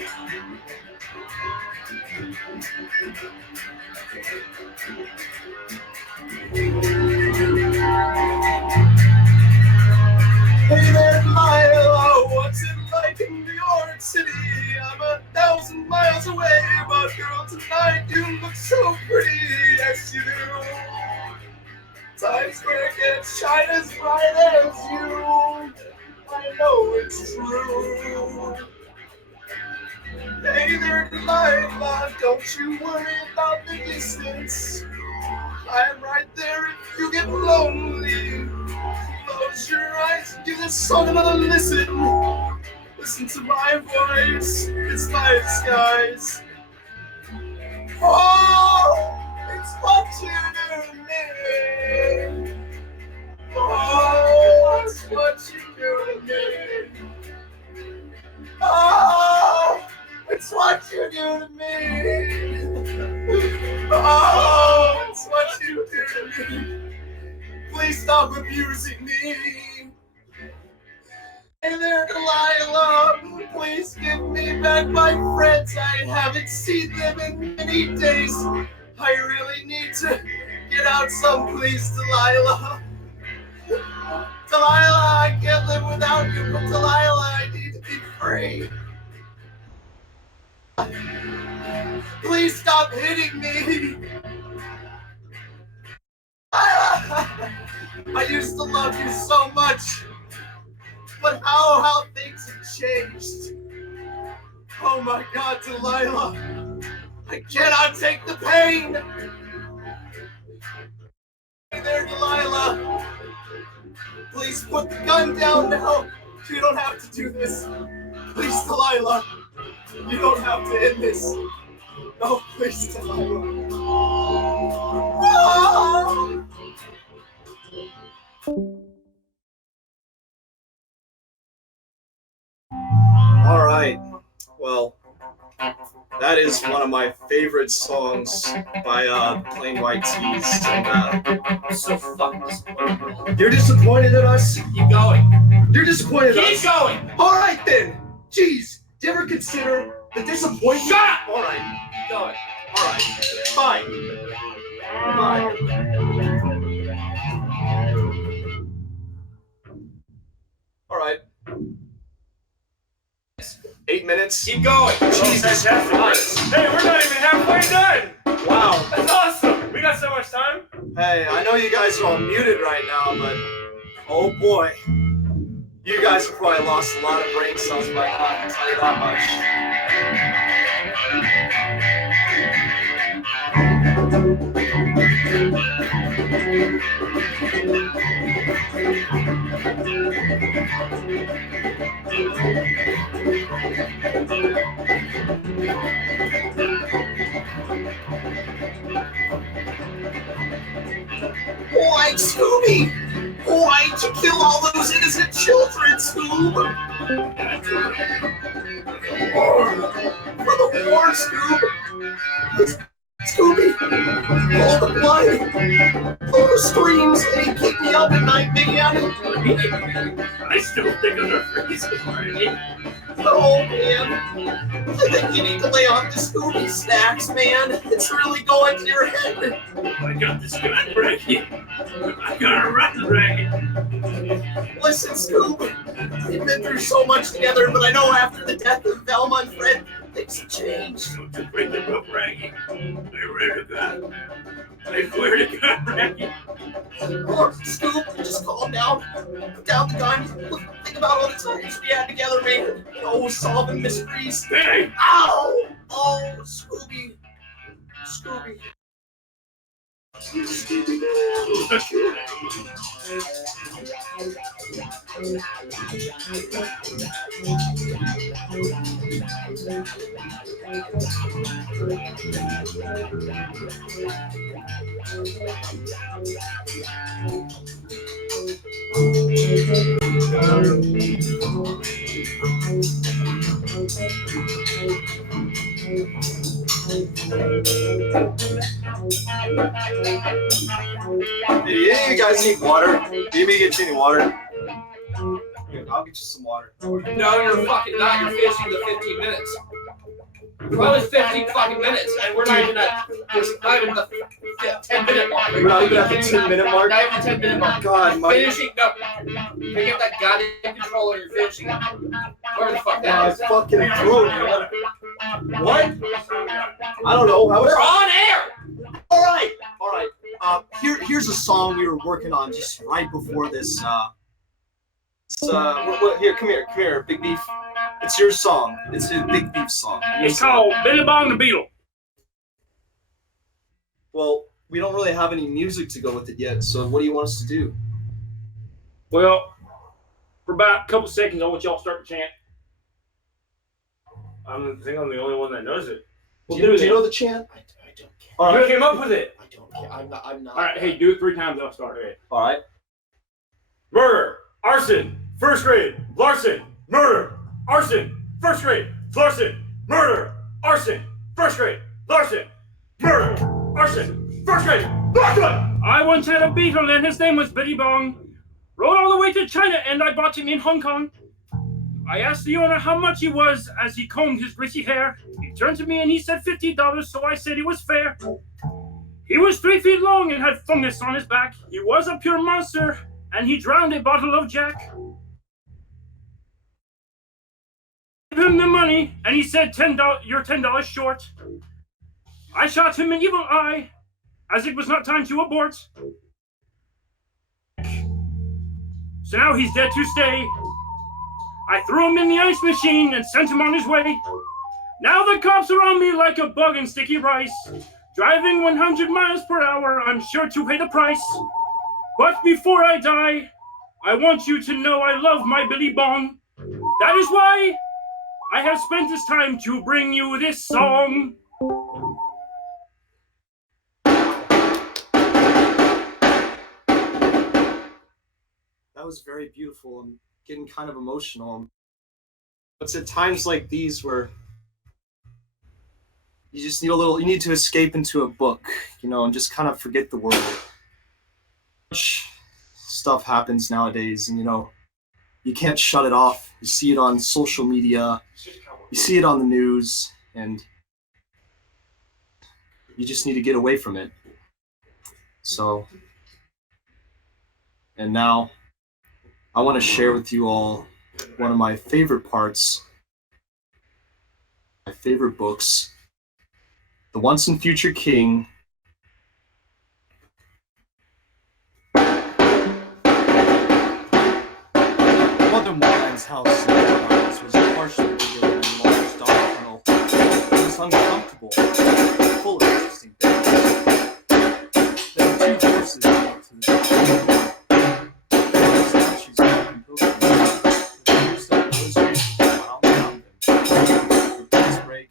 Hey there, Delilah, what's it like in New York City? I'm 1,000 miles away, but girl, tonight you look so pretty, yes you do. Times Square gets shine as bright as you. I know it's true. Hey there, Delilah, don't you worry about the distance. I'm right there if you get lonely. Close your eyes, give this song another listen. Listen to my voice, it's my disguise. Oh, it's what you do to me. Oh, it's what you do to me. Oh, it's what you do to me. Oh, it's what you do to me. Please stop abusing me. Hey there, Delilah. Please give me back my friends. I haven't seen them in many days. I really need to get out someplace, Delilah. Delilah, I can't live without you, but Delilah, I need to be free. Please stop hitting me. I used to love you so much, but how things have changed. Oh my God, Delilah, I cannot take the pain. Hey there, Delilah, please put the gun down now. You don't have to do this. Please, Delilah, you don't have to end this. No, please, Delilah. Oh! All right. Well, that is one of my favorite songs by Plain White Tees. And I'm so fucking disappointed. you're disappointed in us? Keep going. You're disappointed in us? Keep going. All right then. Jeez, do you ever consider the disappointment? Shut up. All right. Keep going. All right. Fine. Fine. All right. 8 minutes. Keep going. Jesus Christ. Hey, we're not even halfway done. Wow. That's awesome. We got so much time. Hey, I know you guys are all muted right now, but oh boy. You guys have probably lost a lot of brain cells by now, I can tell you that Why, Scooby? Why'd you kill all those innocent children, Scoob? For the war, Scoob. Scooby, all the blood, all the screams, they keep me up at night, man. I still think of the freezing party. Oh, man. I think you need to lay off the Scooby snacks, man. It's really going to your head. I got this gun, Reggie. I gotta run, Reggie. Listen, Scoob, we've been through so much together, but I know after the death of Velma and Fred, things have changed. Don't you bring them up, Reggie. I swear to God. I swear to God, Reggie. Look, Scoob, just calm down. Put down the gun. Think about all the times we had together, man. Solving mysteries. Hey! Ow! Oh, Scooby. Scooby. Hey, any of you guys need water? Do you need me to get you any water? Here, I'll get you some water. No, you're fucking not. You're finishing the 15 minutes. Well, it's 15 fucking minutes, and we're not even at the 10-minute mark. We're not even at the 10-minute mark? Not even the 10-minute mark. God, Mike. Finishing, no. Pick up that goddamn controller, you're finishing it. Where the fuck that is. Fucking throat, man. What? I don't know. We're on air! Alright. Here's a song we were working on just right before this, here, come here, Big Beef. It's your song. It's a Big Beef song. It's called Billy Bong the Beetle. Well, we don't really have any music to go with it yet, so what do you want us to do? Well, for about a couple seconds, I want y'all to start to chant. I think I'm the only one that knows it. Do you know the chant? I don't care. All right. You came up with it. I don't care. I'm not. All right, hey, do it 3 times. I'll start. Okay. All right. Murder, arson, first grade, larceny. Murder, arson, first grade, larceny. Murder, arson, first grade, larceny. Murder, arson, first grade, larceny. I once had a beetle and his name was Billy Bong. Rode all the way to China and I bought him in Hong Kong. I asked the owner how much he was as he combed his greasy hair. He turned to me and he said $50, so I said it was fair. He was 3 feet long and had fungus on his back. He was a pure monster, and he drowned a bottle of Jack. I gave him the money, and he said, "You're $10 short." I shot him an evil eye, as it was not time to abort. So now he's dead to stay. I threw him in the ice machine and sent him on his way. Now the cops are on me like a bug in sticky rice. Driving 100 miles per hour, I'm sure to pay the price. But before I die, I want you to know I love my Billy Bong. That is why I have spent this time to bring you this song. That was very beautiful. I'm getting kind of emotional. It's at times like these where you just need you need to escape into a book, and just kind of forget the world. Much stuff happens nowadays, and you can't shut it off. You see it on social media, you see it on the news, and you just need to get away from it. So, and now I want to share with you all one of my favorite parts, my favorite books, The Once and Future King. Mother Morland's house in Florence was partially bigger than a large dog kennel. It was uncomfortable, full of interesting things. There were 2 horses out to the door. Statues of pilgrims. The years that illustrations wound around them. The breeze break.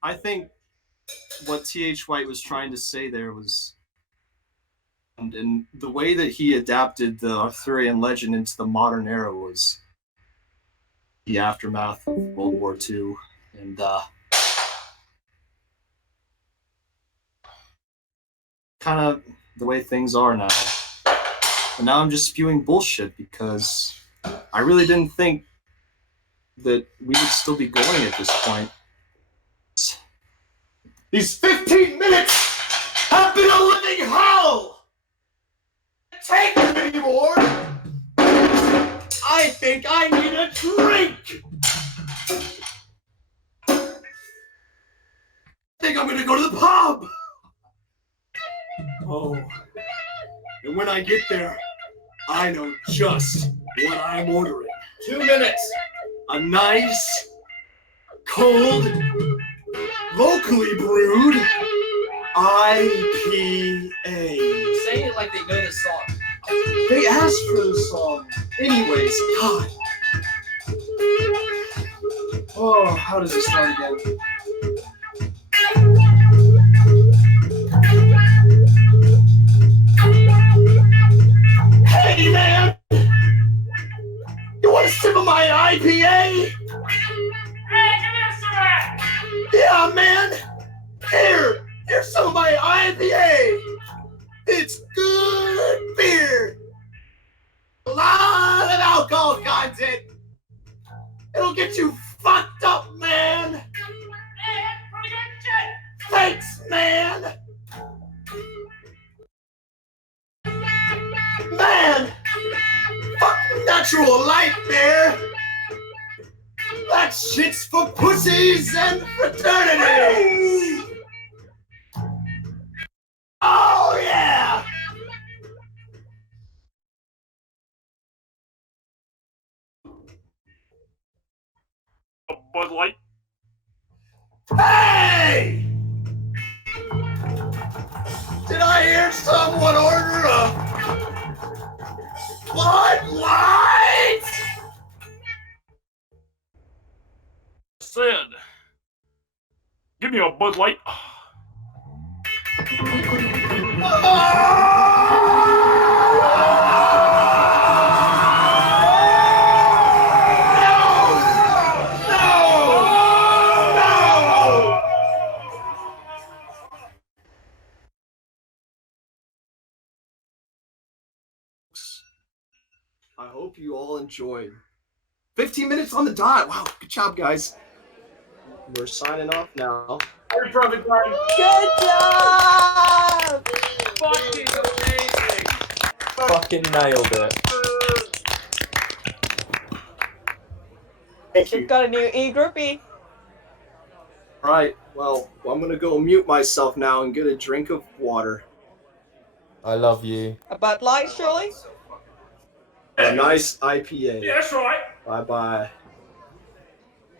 I think what T.H. White was trying to say there was, and the way that he adapted the Arthurian legend into the modern era was the aftermath of World War II, and kind of the way things are now. And now I'm just spewing bullshit because I really didn't think that we would still be going at this point. These 15 minutes have been a living hell! Take it anymore! I think I need a drink! I think I'm gonna go to the pub! Oh, and when I get there, I know just what I'm ordering. 2 minutes! A nice, cold, locally brewed IPA. Say it like they know the song. A They asked for the song. Anyways, God. Oh, how does it start again? Hey, man! You want a sip of my IPA? Hey, give me a cigarette! Yeah, man! Here's some of my IPA! It's good beer! A lot of alcohol content! It'll get you fucked up, man! Hey, that's pretty good shit! Thanks, man! Man! Fuck natural light beer! That shit's for pussies and fraternities! Oh, yeah! A Bud Light. Hey! Did I hear someone order a Bud Light? Said, give me a Bud Light. I hope you all enjoyed. 15 minutes on the dot. Wow, good job, guys. We're signing off now. Happy traffic time. Good job! Fucking amazing. Fucking nailed it. Thank you. We've got a new e-groupie. All right, well, I'm going to go mute myself now and get a drink of water. I love you. A Bud Light, surely? A nice IPA. Yeah, that's right. Bye-bye.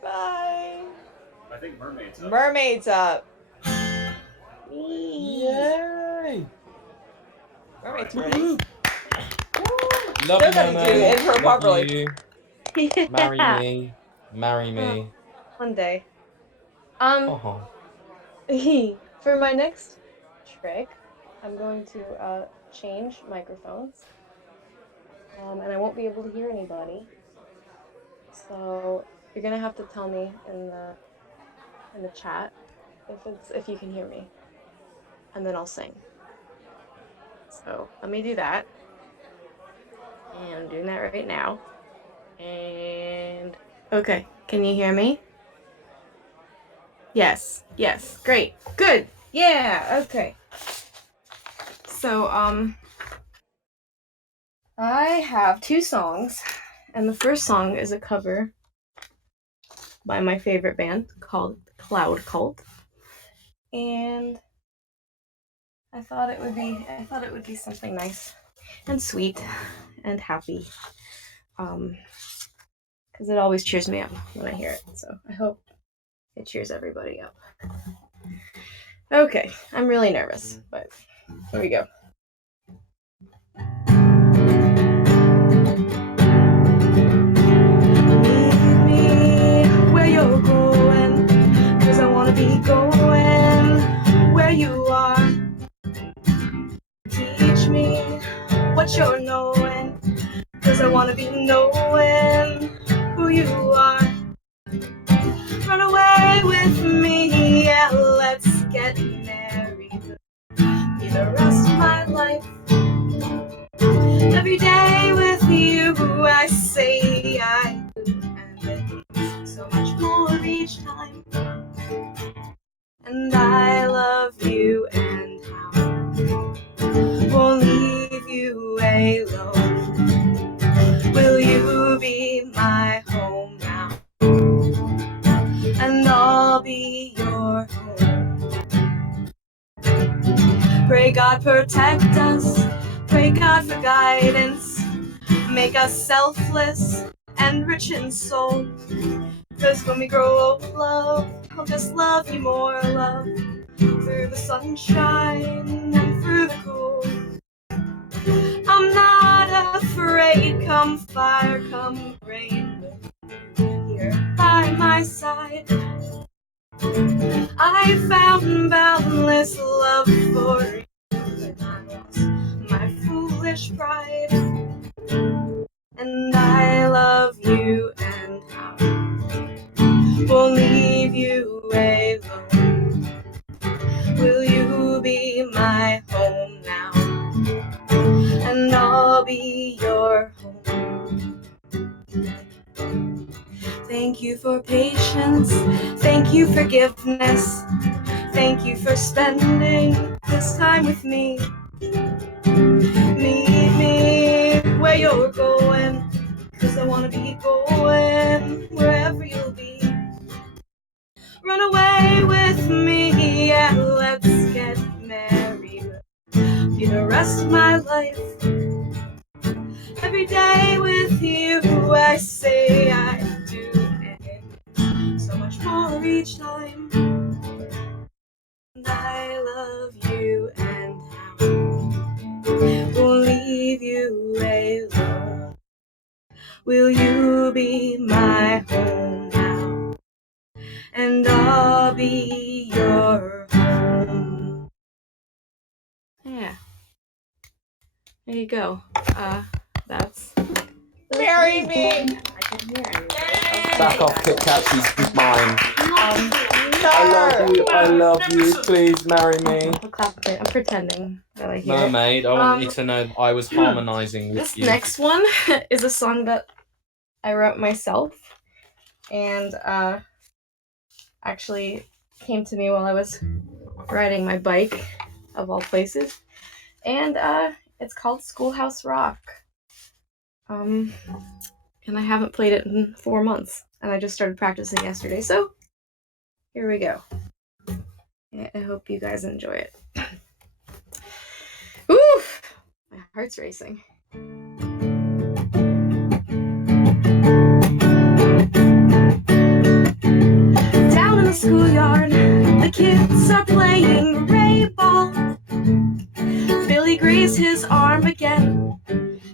Bye. I think Mermaid's up. Mermaid's up. Yay! Mermaid's ready. Love They're you, gonna do Mermaid. the intro Love properly. you. Marry me. Marry me. One day. Oh. For my next trick, I'm going to change microphones. And I won't be able to hear anybody. So you're gonna have to tell me in the chat if you can hear me. And then I'll sing. So let me do that. And I'm doing that right now. And okay, can you hear me? Yes, great, good, yeah, okay. So, I have two songs, and the first song is a cover by my favorite band called Cloud Cult, and I thought it would be something nice and sweet and happy, because it always cheers me up when I hear it. So I hope it cheers everybody up. Okay, I'm really nervous, but here we go. Meet me where you're going, 'cause I wanna be going where you are. Teach me what you're knowing, 'cause I wanna be knowing who you are. Run away with me, yeah, let's get married. Be the rest of my life. Every day with you, I say I do, and it means so much more each time. And I love you, and how won't leave you alone. Will you be my home now? And I'll be your home. Pray God protect us, pray God for guidance, make us selfless and rich in soul. 'Cause when we grow old, love, I'll just love you more, love, through the sunshine and through the cold. I'm not night, come fire, come rain, here by my side. I found boundless love for you, and I lost my foolish pride. And I love you, and how will leave you alone. Will you be my home now? And I'll be your home. Thank you for patience. Thank you for forgiveness. Thank you for spending this time with me. Meet me where you're going, 'cause I wanna be going wherever you'll be. Run away with me and let's get married. Be the rest of my life. Every day with you I say I do, and so much more each time. And I love you, and how will leave you alone. Will you be my home now? And I'll be your home. Yeah. There you go. That's Marry me! I can hear it. Back off, KitKat, she's mine. I love you, please marry me. I'll clap for it. I'm pretending that I hear it. Mermaid, I want you to know that I was harmonizing with This you. next one is a song that I wrote myself, and actually came to me while I was riding my bike, of all places. And it's called Schoolhouse Rock. And I haven't played it in 4 months, and I just started practicing yesterday, so here we go. I hope you guys enjoy it. Oof! My heart's racing. Down in the schoolyard, the kids are playing ray ball. Billy grazed his arm again.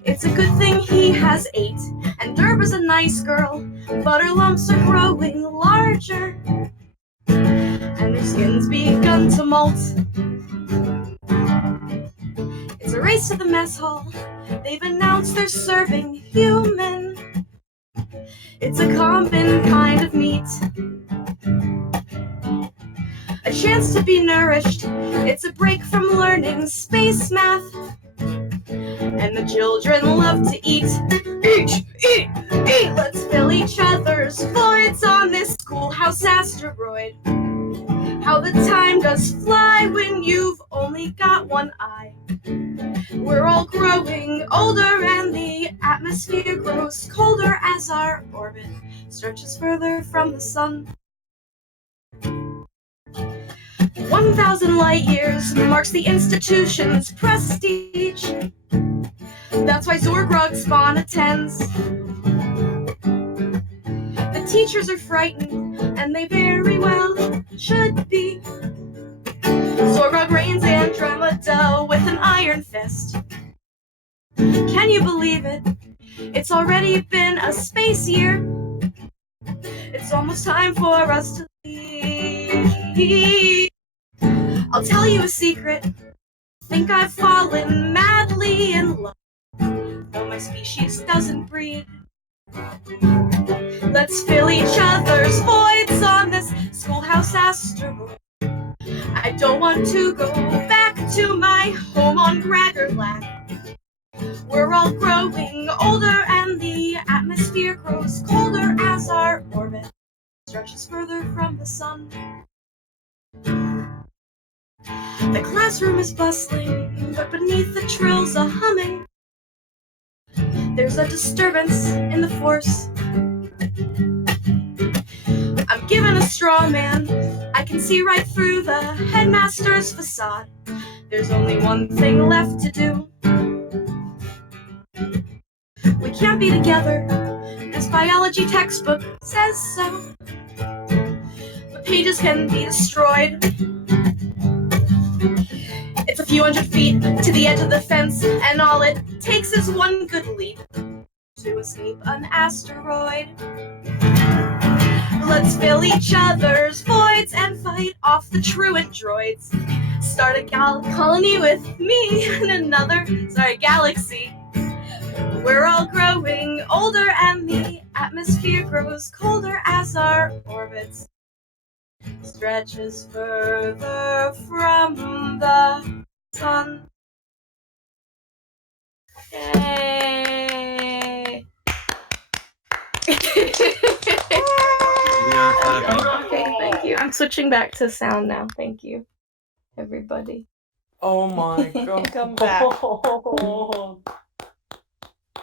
It's a good thing he has 8. And Derba's a nice girl, but her lumps are growing larger, and their skin's begun to molt. It's a race to the mess hall. They've announced they're serving human. It's a common kind of meat, a chance to be nourished. It's a break from learning space math, and the children love to eat. Eat, eat, eat. Let's fill each other's voids on this schoolhouse asteroid. How the time does fly when you've only got one eye. We're all growing older, and the atmosphere grows colder as our orbit stretches further from the sun. 1,000 light years marks the institution's prestige. That's why Zorgrog spawn attends. The teachers are frightened, and they very well should be. Zorgrog reigns Andromeda with an iron fist. Can you believe it? It's already been a space year. It's almost time for us to leave. I'll tell you a secret. Think I've fallen madly in love, though my species doesn't breed. Let's fill each other's voids on this schoolhouse asteroid. I don't want to go back to my home on Graggerlack. We're all growing older, and the atmosphere grows colder as our orbit stretches further from the sun. The classroom is bustling, but beneath the trills a humming. There's a disturbance in the force. I'm given a straw man. I can see right through the headmaster's facade. There's only one thing left to do. We can't be together. This biology textbook says so. The pages can be destroyed. It's a few hundred feet to the edge of the fence, and all it takes is one good leap to escape an asteroid. Let's fill each other's voids and fight off the truant droids. Start a colony with me in another, galaxy. We're all growing older and the atmosphere grows colder as our orbits stretches further from the sun. Yay! Okay, thank you. I'm switching back to sound now. Thank you, everybody. Oh my god. Come back.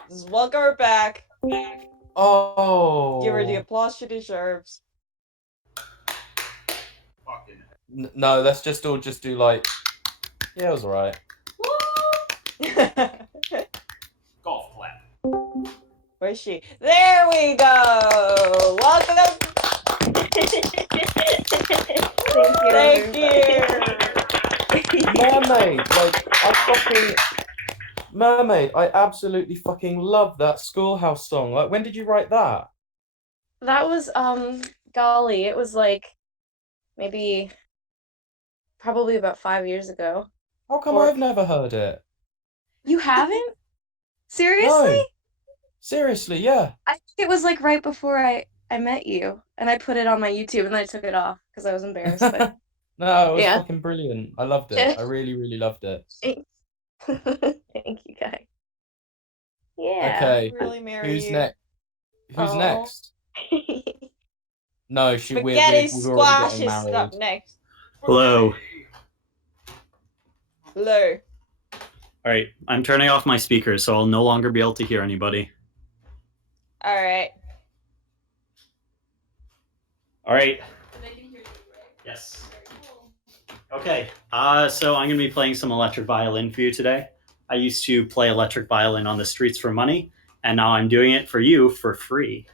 Just welcome her back. Oh. Give her the applause she deserves. No, let's just all just do like. Yeah, it was alright. Golf clap. Where's she? There we go! Welcome! Thank you! Mermaid, like, Mermaid, I absolutely fucking love that Schoolhouse song. Like, when did you write that? That was, golly, it was like maybe probably about 5 years ago. How come I've never heard it? You haven't? Seriously? No. Seriously, yeah. I think it was like right before I met you, and I put it on my YouTube, and then I took it off because I was embarrassed. But No, it was yeah. fucking brilliant. I loved it. I really, really loved it. Thank you, guys. Yeah. Okay. Really marry Who's you. next? Who's Aw. next? No, Spaghetti we're already Squash getting is married. up next. Hello. Hello. All right, I'm turning off my speakers, so I'll no longer be able to hear anybody. Alright. All right. Yes. Okay. So I'm going to be playing some electric violin for you today. I used to play electric violin on the streets for money, and now I'm doing it for you for free.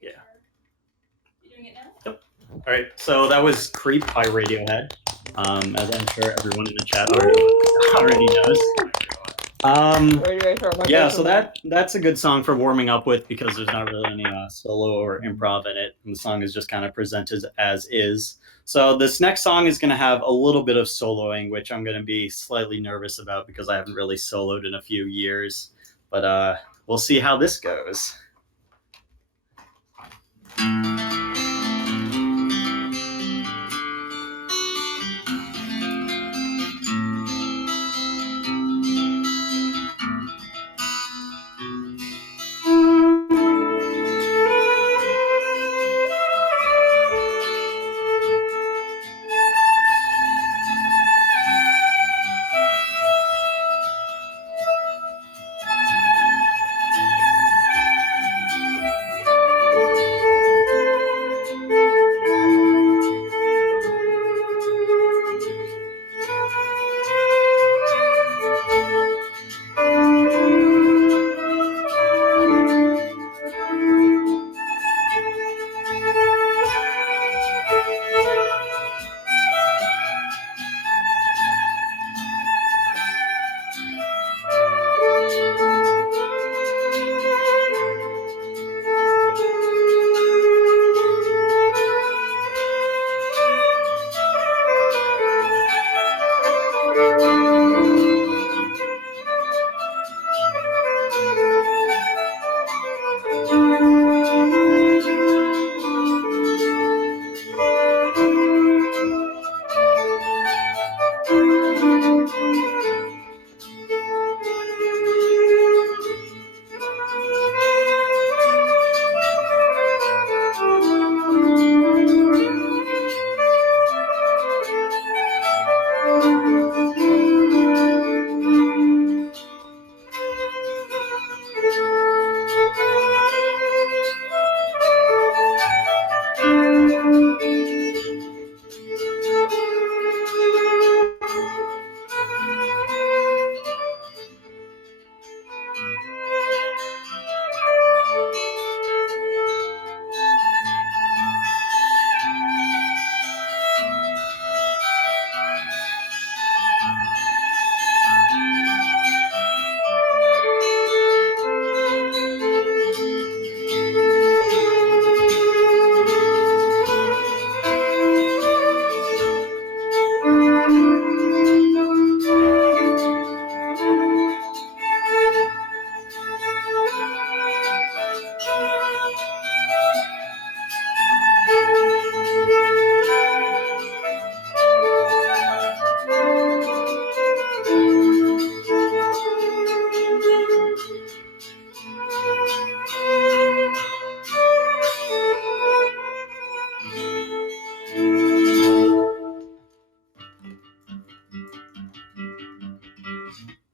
Yeah. Yep. All right. So that was "Creep" by Radiohead, as I'm sure everyone in the chat already knows. Yeah, so that's a good song for warming up with because there's not really any solo or improv in it. And the song is just kind of presented as is. So this next song is going to have a little bit of soloing, which I'm going to be slightly nervous about because I haven't really soloed in a few years. But we'll see how this goes.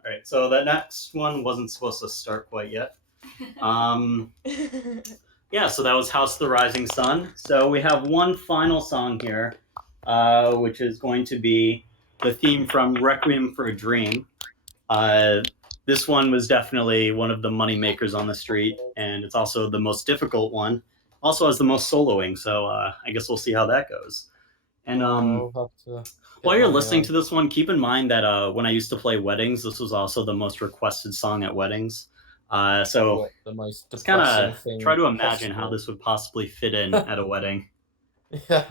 All right, so that next one wasn't supposed to start quite yet. Yeah, so that was House of the Rising Sun. So we have one final song here, which is going to be the theme from Requiem for a Dream. This one was definitely one of the money makers on the street, and it's also the most difficult one. Also has the most soloing, so I guess we'll see how that goes. And while you're listening to this one, keep in mind that when I used to play weddings, this was also the most requested song at weddings. So just kind of try to imagine how this would possibly fit in at a wedding. Yeah.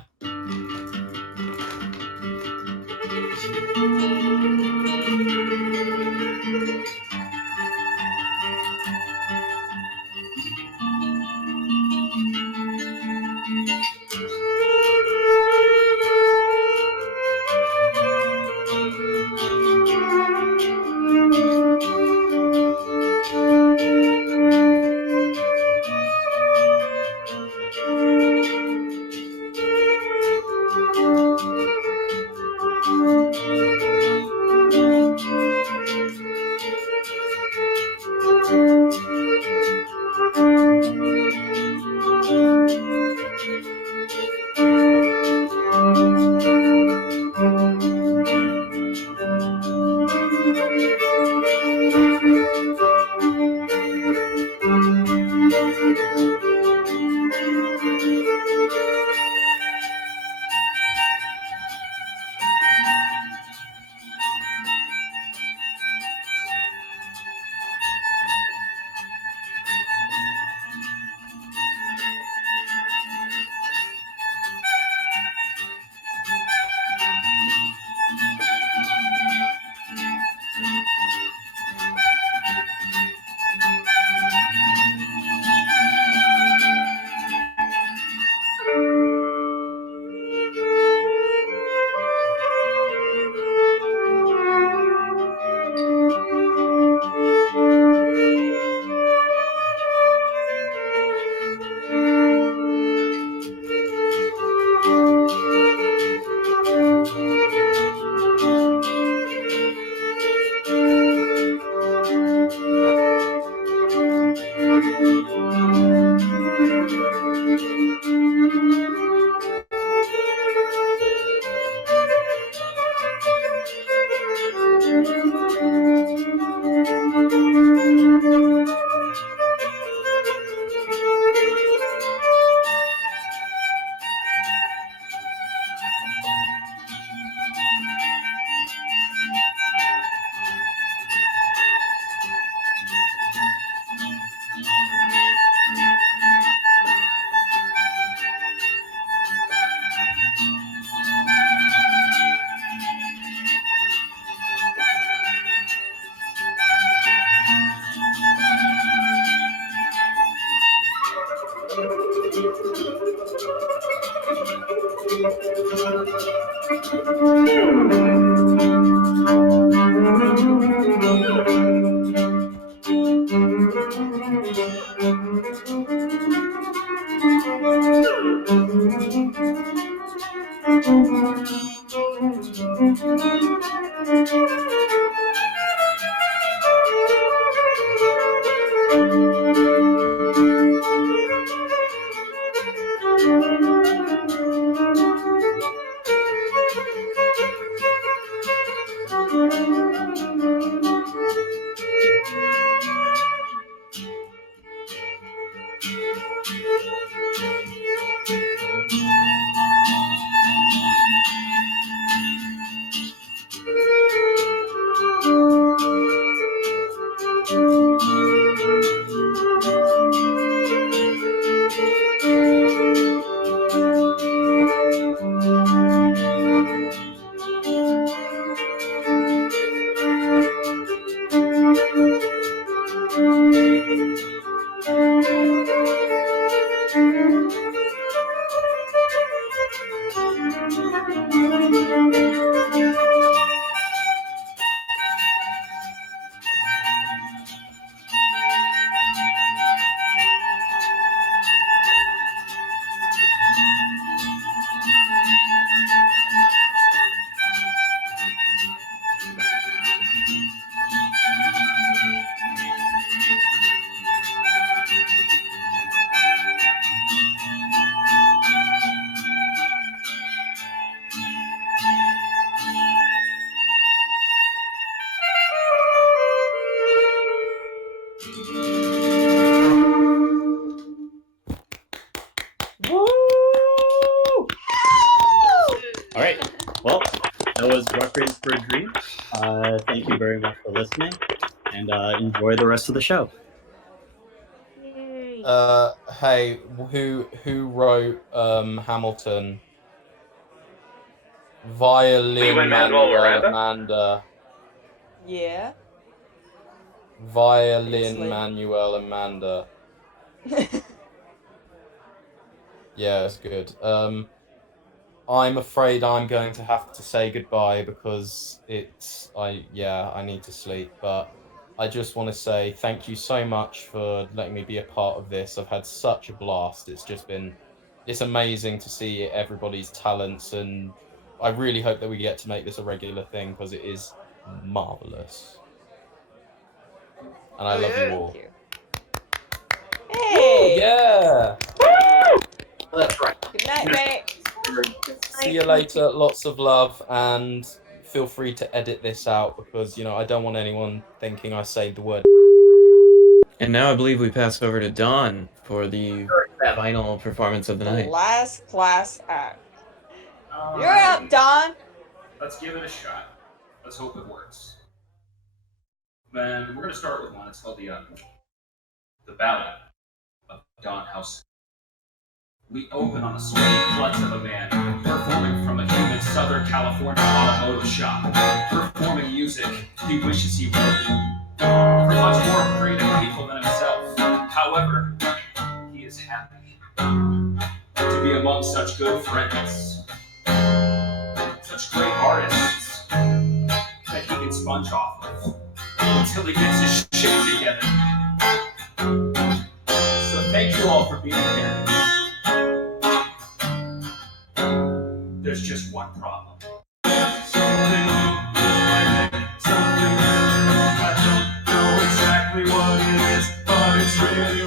All right. Well, that was Requiem for a Dream. Thank you very much for listening, and enjoy the rest of the show. Yay. Hey, who wrote Hamilton? Violin Lin-Manuel Manuel Miranda? Amanda. Yeah. Violin It's like- Manuel Amanda. Yeah, it's good. I'm afraid I'm going to have to say goodbye because I need to sleep, but I just want to say thank you so much for letting me be a part of this. I've had such a blast. It's amazing to see everybody's talents, and I really hope that we get to make this a regular thing because it is marvelous. And I love you all. Thank you. Hey! Yeah! That's right. Good night, mate. See you later. Lots of love, and feel free to edit this out because, I don't want anyone thinking I say the word. And now I believe we pass over to Dawn for the final performance of the The night. last class act. All You're right. up, Don. Let's give it a shot. Let's hope it works. Then we're going to start with one. It's called the Ballad of Don House. We open on the sweaty klutz of a man, performing from a humid Southern California automotive shop, performing music he wishes he wrote for much more creative people than himself. However, he is happy to be among such good friends, such great artists that he can sponge off of until he gets his shit together. So thank you all for being here. There's just one problem. Something I don't know exactly what it is, but it's really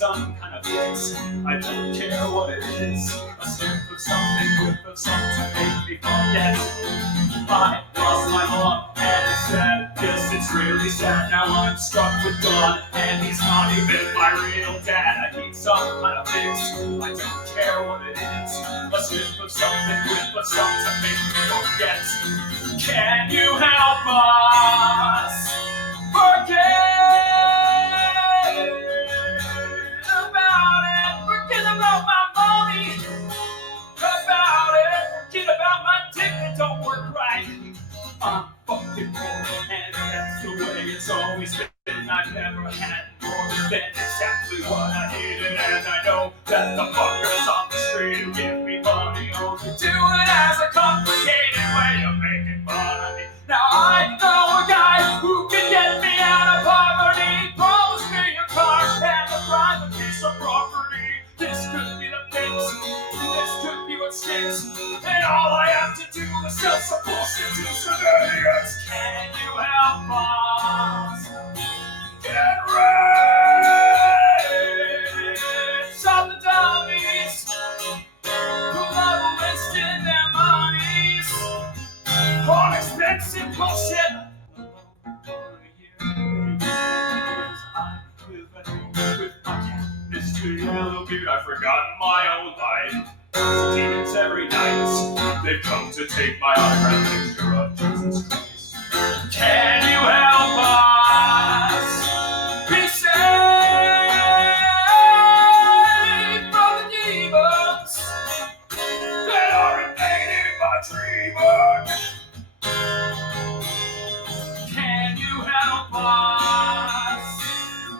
some kind of fix. I don't care what it is. A sniff of something, whiff of something to make me forget. I lost my mom, and it's sad. Yes, it's really sad. Now I'm stuck with God, and he's not even my real dad. I need some kind of fix. I don't care what it is. A sniff of something, whiff of something to make me forget. Can you help us forget about it? Forget about my money. About it. Forget about my dick that don't work right. I'm fucking poor, and that's the way it's always been. I've never had more than exactly what I needed, and I know that the fuckers on the street who give me money only do it as a complicated way of making fun of me. Now I know a guy who can get me out of poverty, promise me a car and a private piece of property. This could be the fix, this could be what sticks, and all I have to do is sell some bullshit to some idiots. Can you help us get rich of the dummies who love wasting their monies on expensive bullshit? With my cat, Mr. Yellowbeard, I've forgotten my own life. Demons every night, they've come to take my autograph picture of Jesus Christ. Can you help us be saved from the demons that are invading my dreaming? Can you help us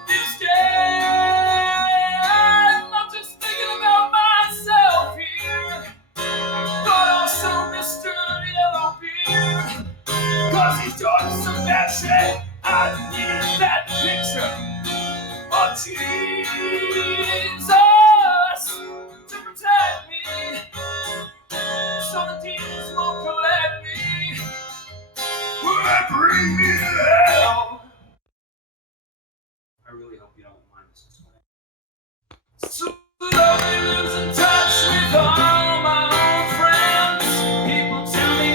this day? I'm not just thinking about myself here, but also Mr. Yellowbeard, 'cause he's done some bad shit. I need that picture of Jesus to protect me, so the demons won't collect me and bring me to hell. I really hope you don't mind this explaining. So slowly losing touch with all my old friends. People tell me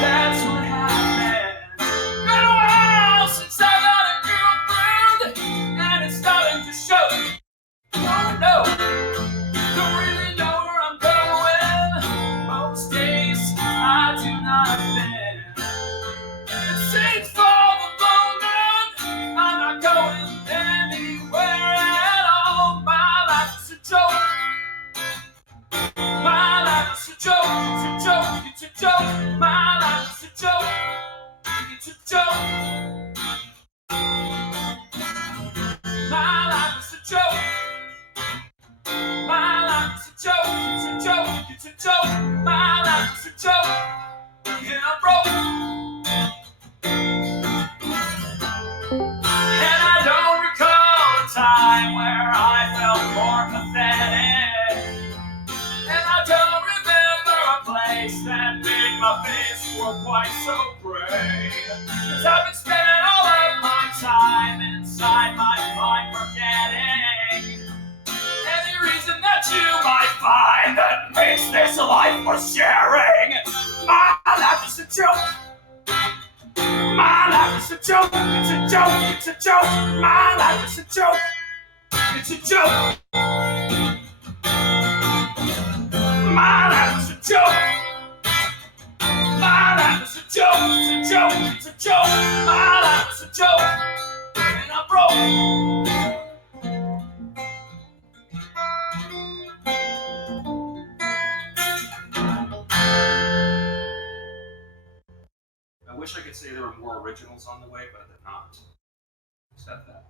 that's what happened. Been a while since I got a girlfriend, and it's starting to show. Oh no, don't really know where I'm going. Most days I do nothing. It seems for the moment I'm not going anywhere at all. My life's a joke. My life's a joke. It's a joke. It's a joke. My life's a joke. It's a joke. My life's a joke. My life's a joke. It's a joke. It's a joke. My life's a joke. And I'm broke. And I don't recall a time where I felt more pathetic. And I don't remember a place that made my face look quite so gray. 'Cause I've been spending all of my time inside my mind forgetting any reason that you might find that makes this life worth sharing. My life is a joke. My life is a joke. It's a joke. It's a joke. My life is a joke. It's a joke. My life is a joke. My life is a joke. It's a joke. It's a joke. My life is a joke. And I'm broke. I wish I could say there were more originals on the way, but they're not. Except that.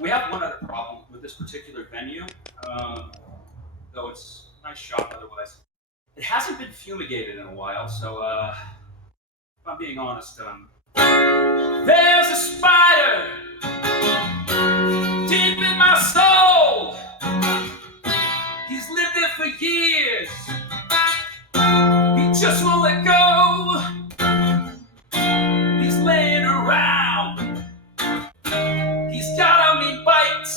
We have one other problem with this particular venue, though it's a nice shot otherwise. It hasn't been fumigated in a while, so if I'm being honest, There's a spider deep in my soul. He's lived there for years. He just won't let go. He's laying around. He's got a mean bite.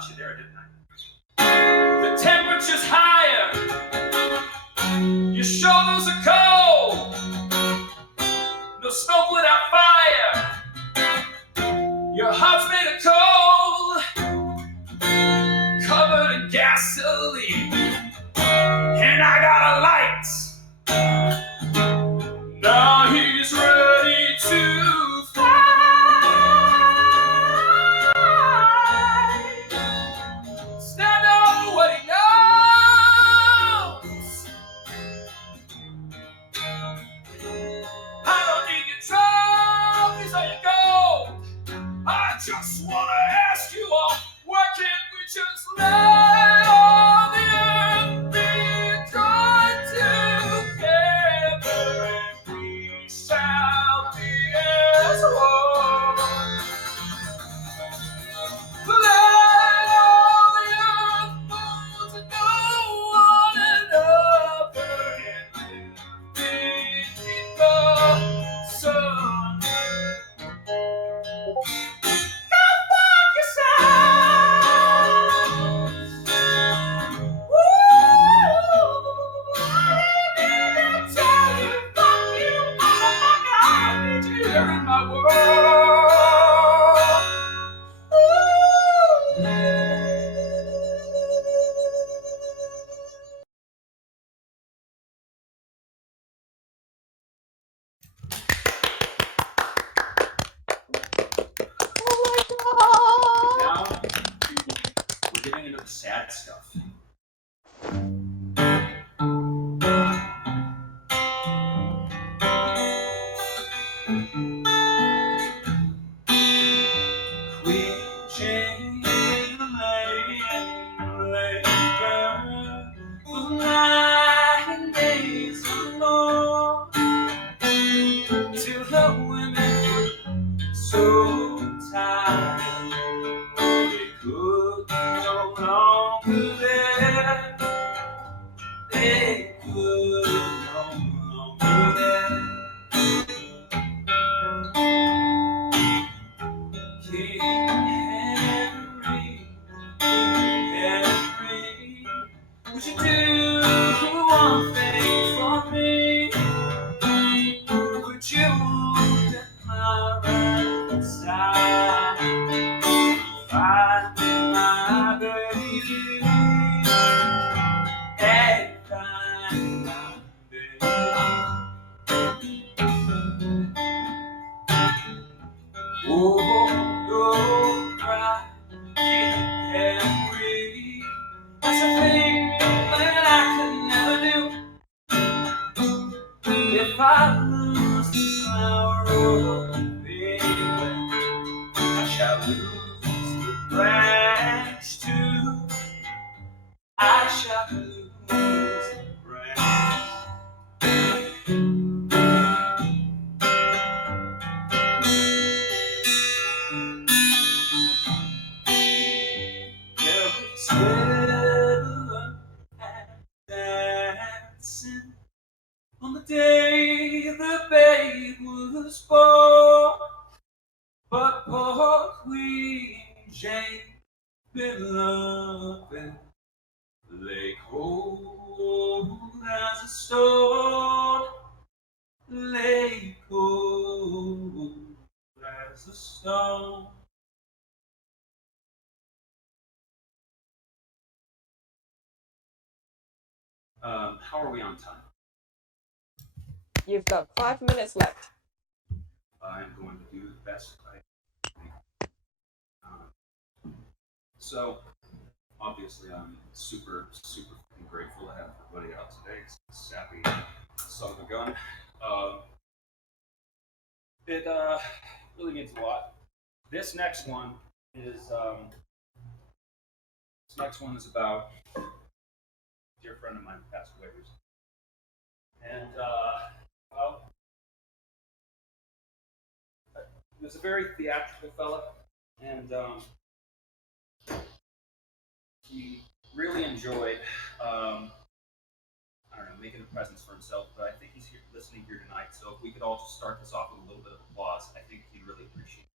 caught you there, didn't I? The temperature's higher. Your shoulders are cold. No smoke without fire. Your heart's made of coal. Covered in gasoline. And I got a light. Now he's ready to fly. Stand on what he knows. I don't need your trophies or your gold. I just wanna ask you all, why can't we just lay on the earth, be good together, and we shall be as one. Lay on the earth, move to know one another, and live beneath the sun. Come fuck yourself. I didn't mean to tell you, fuck you, motherfucker. I need you here in my world. Oh Now we're getting into the sad stuff. Queen Jane lay down for 9 days or more till her women were so tired they could no longer bear. They could no longer bear. King Henry, would you do one thing for me? Would you look at my right side, find my baby, and find my baby? Oh, don't cry, King Henry. That's a thing that I could never do. If I lose the flower of baby, I shall lose the branch too. I shall lose the branch. Dancing on the day the babe was born, but poor Queen Jane, beloved, lay cold as a stone, lay cold as a stone. How are we on time? You've got 5 minutes left. I'm going to do the best I can. So, obviously, I'm super grateful to have everybody out today. It's a sappy son of a gun. It really means a lot. This next one is about a dear friend of mine who passed away recently. And well, he was a very theatrical fella, and he really enjoyed, I don't know, making a presence for himself. But I think he's here, listening here tonight. So if we could all just start this off with a little bit of applause, I think he'd really appreciate it.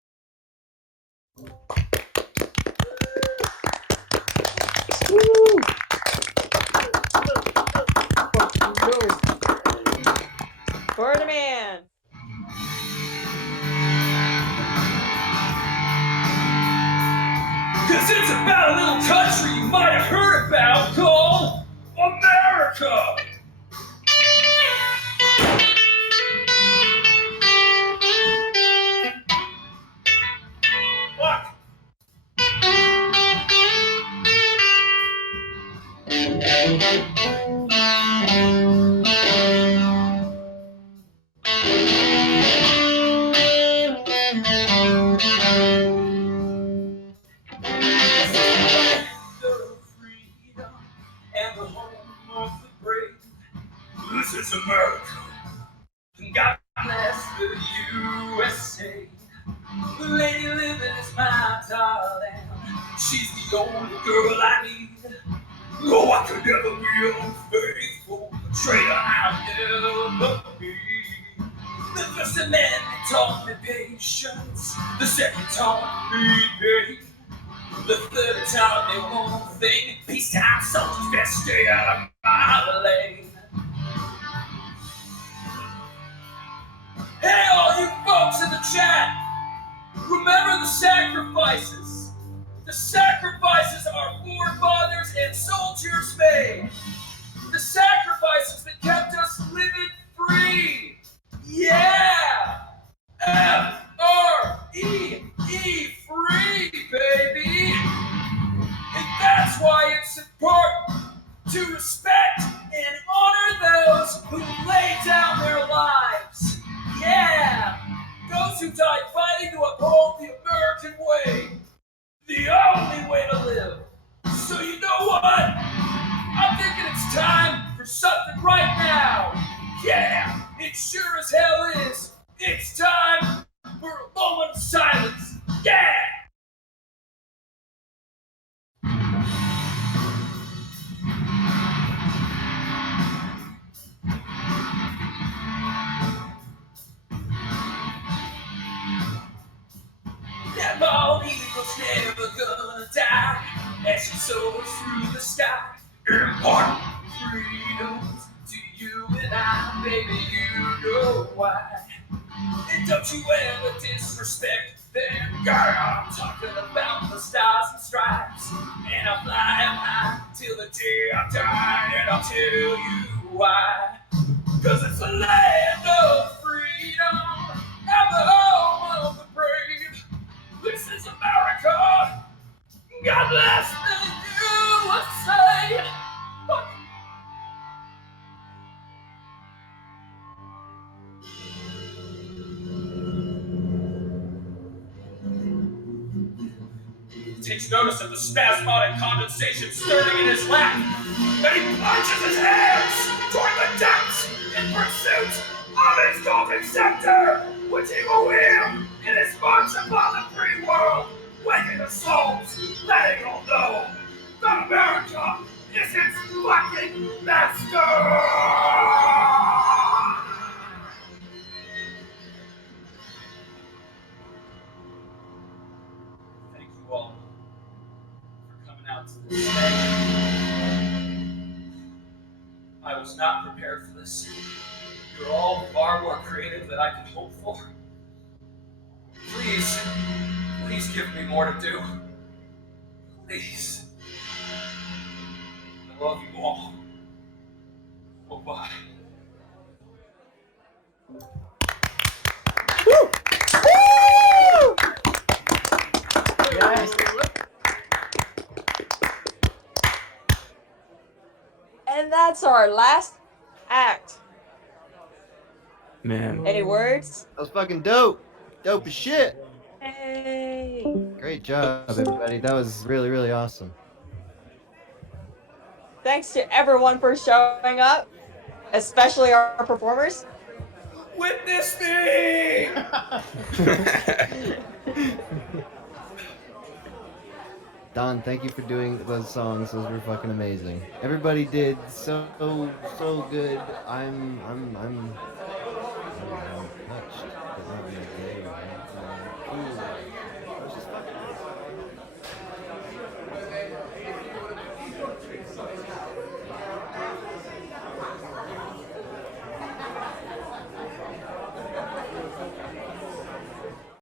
Cause it's about a little country you might have heard about called America. What? And the home of the brave. This is America. And God bless the USA. The lady living is my darling. She's the only girl I need. Oh, I could never be unfaithful. A traitor I'll never be. The first amendment taught me patience. The second taught me pain. The third taught me one thing: peacetime soldiers best stay out of my lane. Hey, all you folks in the chat, remember the sacrifices. The sacrifices our forefathers and soldiers made. The sacrifices that kept us living free. Yeah! F-R-E-E, free, baby! And that's why it's important to respect and honor those who lay down their lives. Yeah! Those who died fighting to uphold the American way. The only way to live. So you know what? I'm thinking it's time for something right now. Yeah, it sure as hell is. It's time for a moment of silence. Yeah! That bald eagle's never gonna die as she soars through the sky. Important freedoms to you and I, baby, you know why. And don't you ever disrespect them, girl. I'm talking about the stars and stripes. And I'll fly high till the day I die, and I'll tell you why. Cause it's the land of freedom and the home of the brave. This is America. God bless the USA. He takes notice of the spasmodic condensation stirring in his lap, and he plunges his hands toward the depths in pursuit of his golden scepter, which he will wield in his march upon the free world, waking the souls, letting all know that America is its fucking master! Thank you all for coming out to this day. I was not prepared for this. You're all far more creative than I could hope for. Please, please give me more to do. Please. I love you all. Bye-bye. Yes. And that's our last act. Man. Any words? That was fucking dope. Dope as shit. Hey. Great job, everybody. That was really, really awesome. Thanks to everyone for showing up, especially our performers. Witness me! Don, thank you for doing those songs. Those were fucking amazing. Everybody did so good. I'm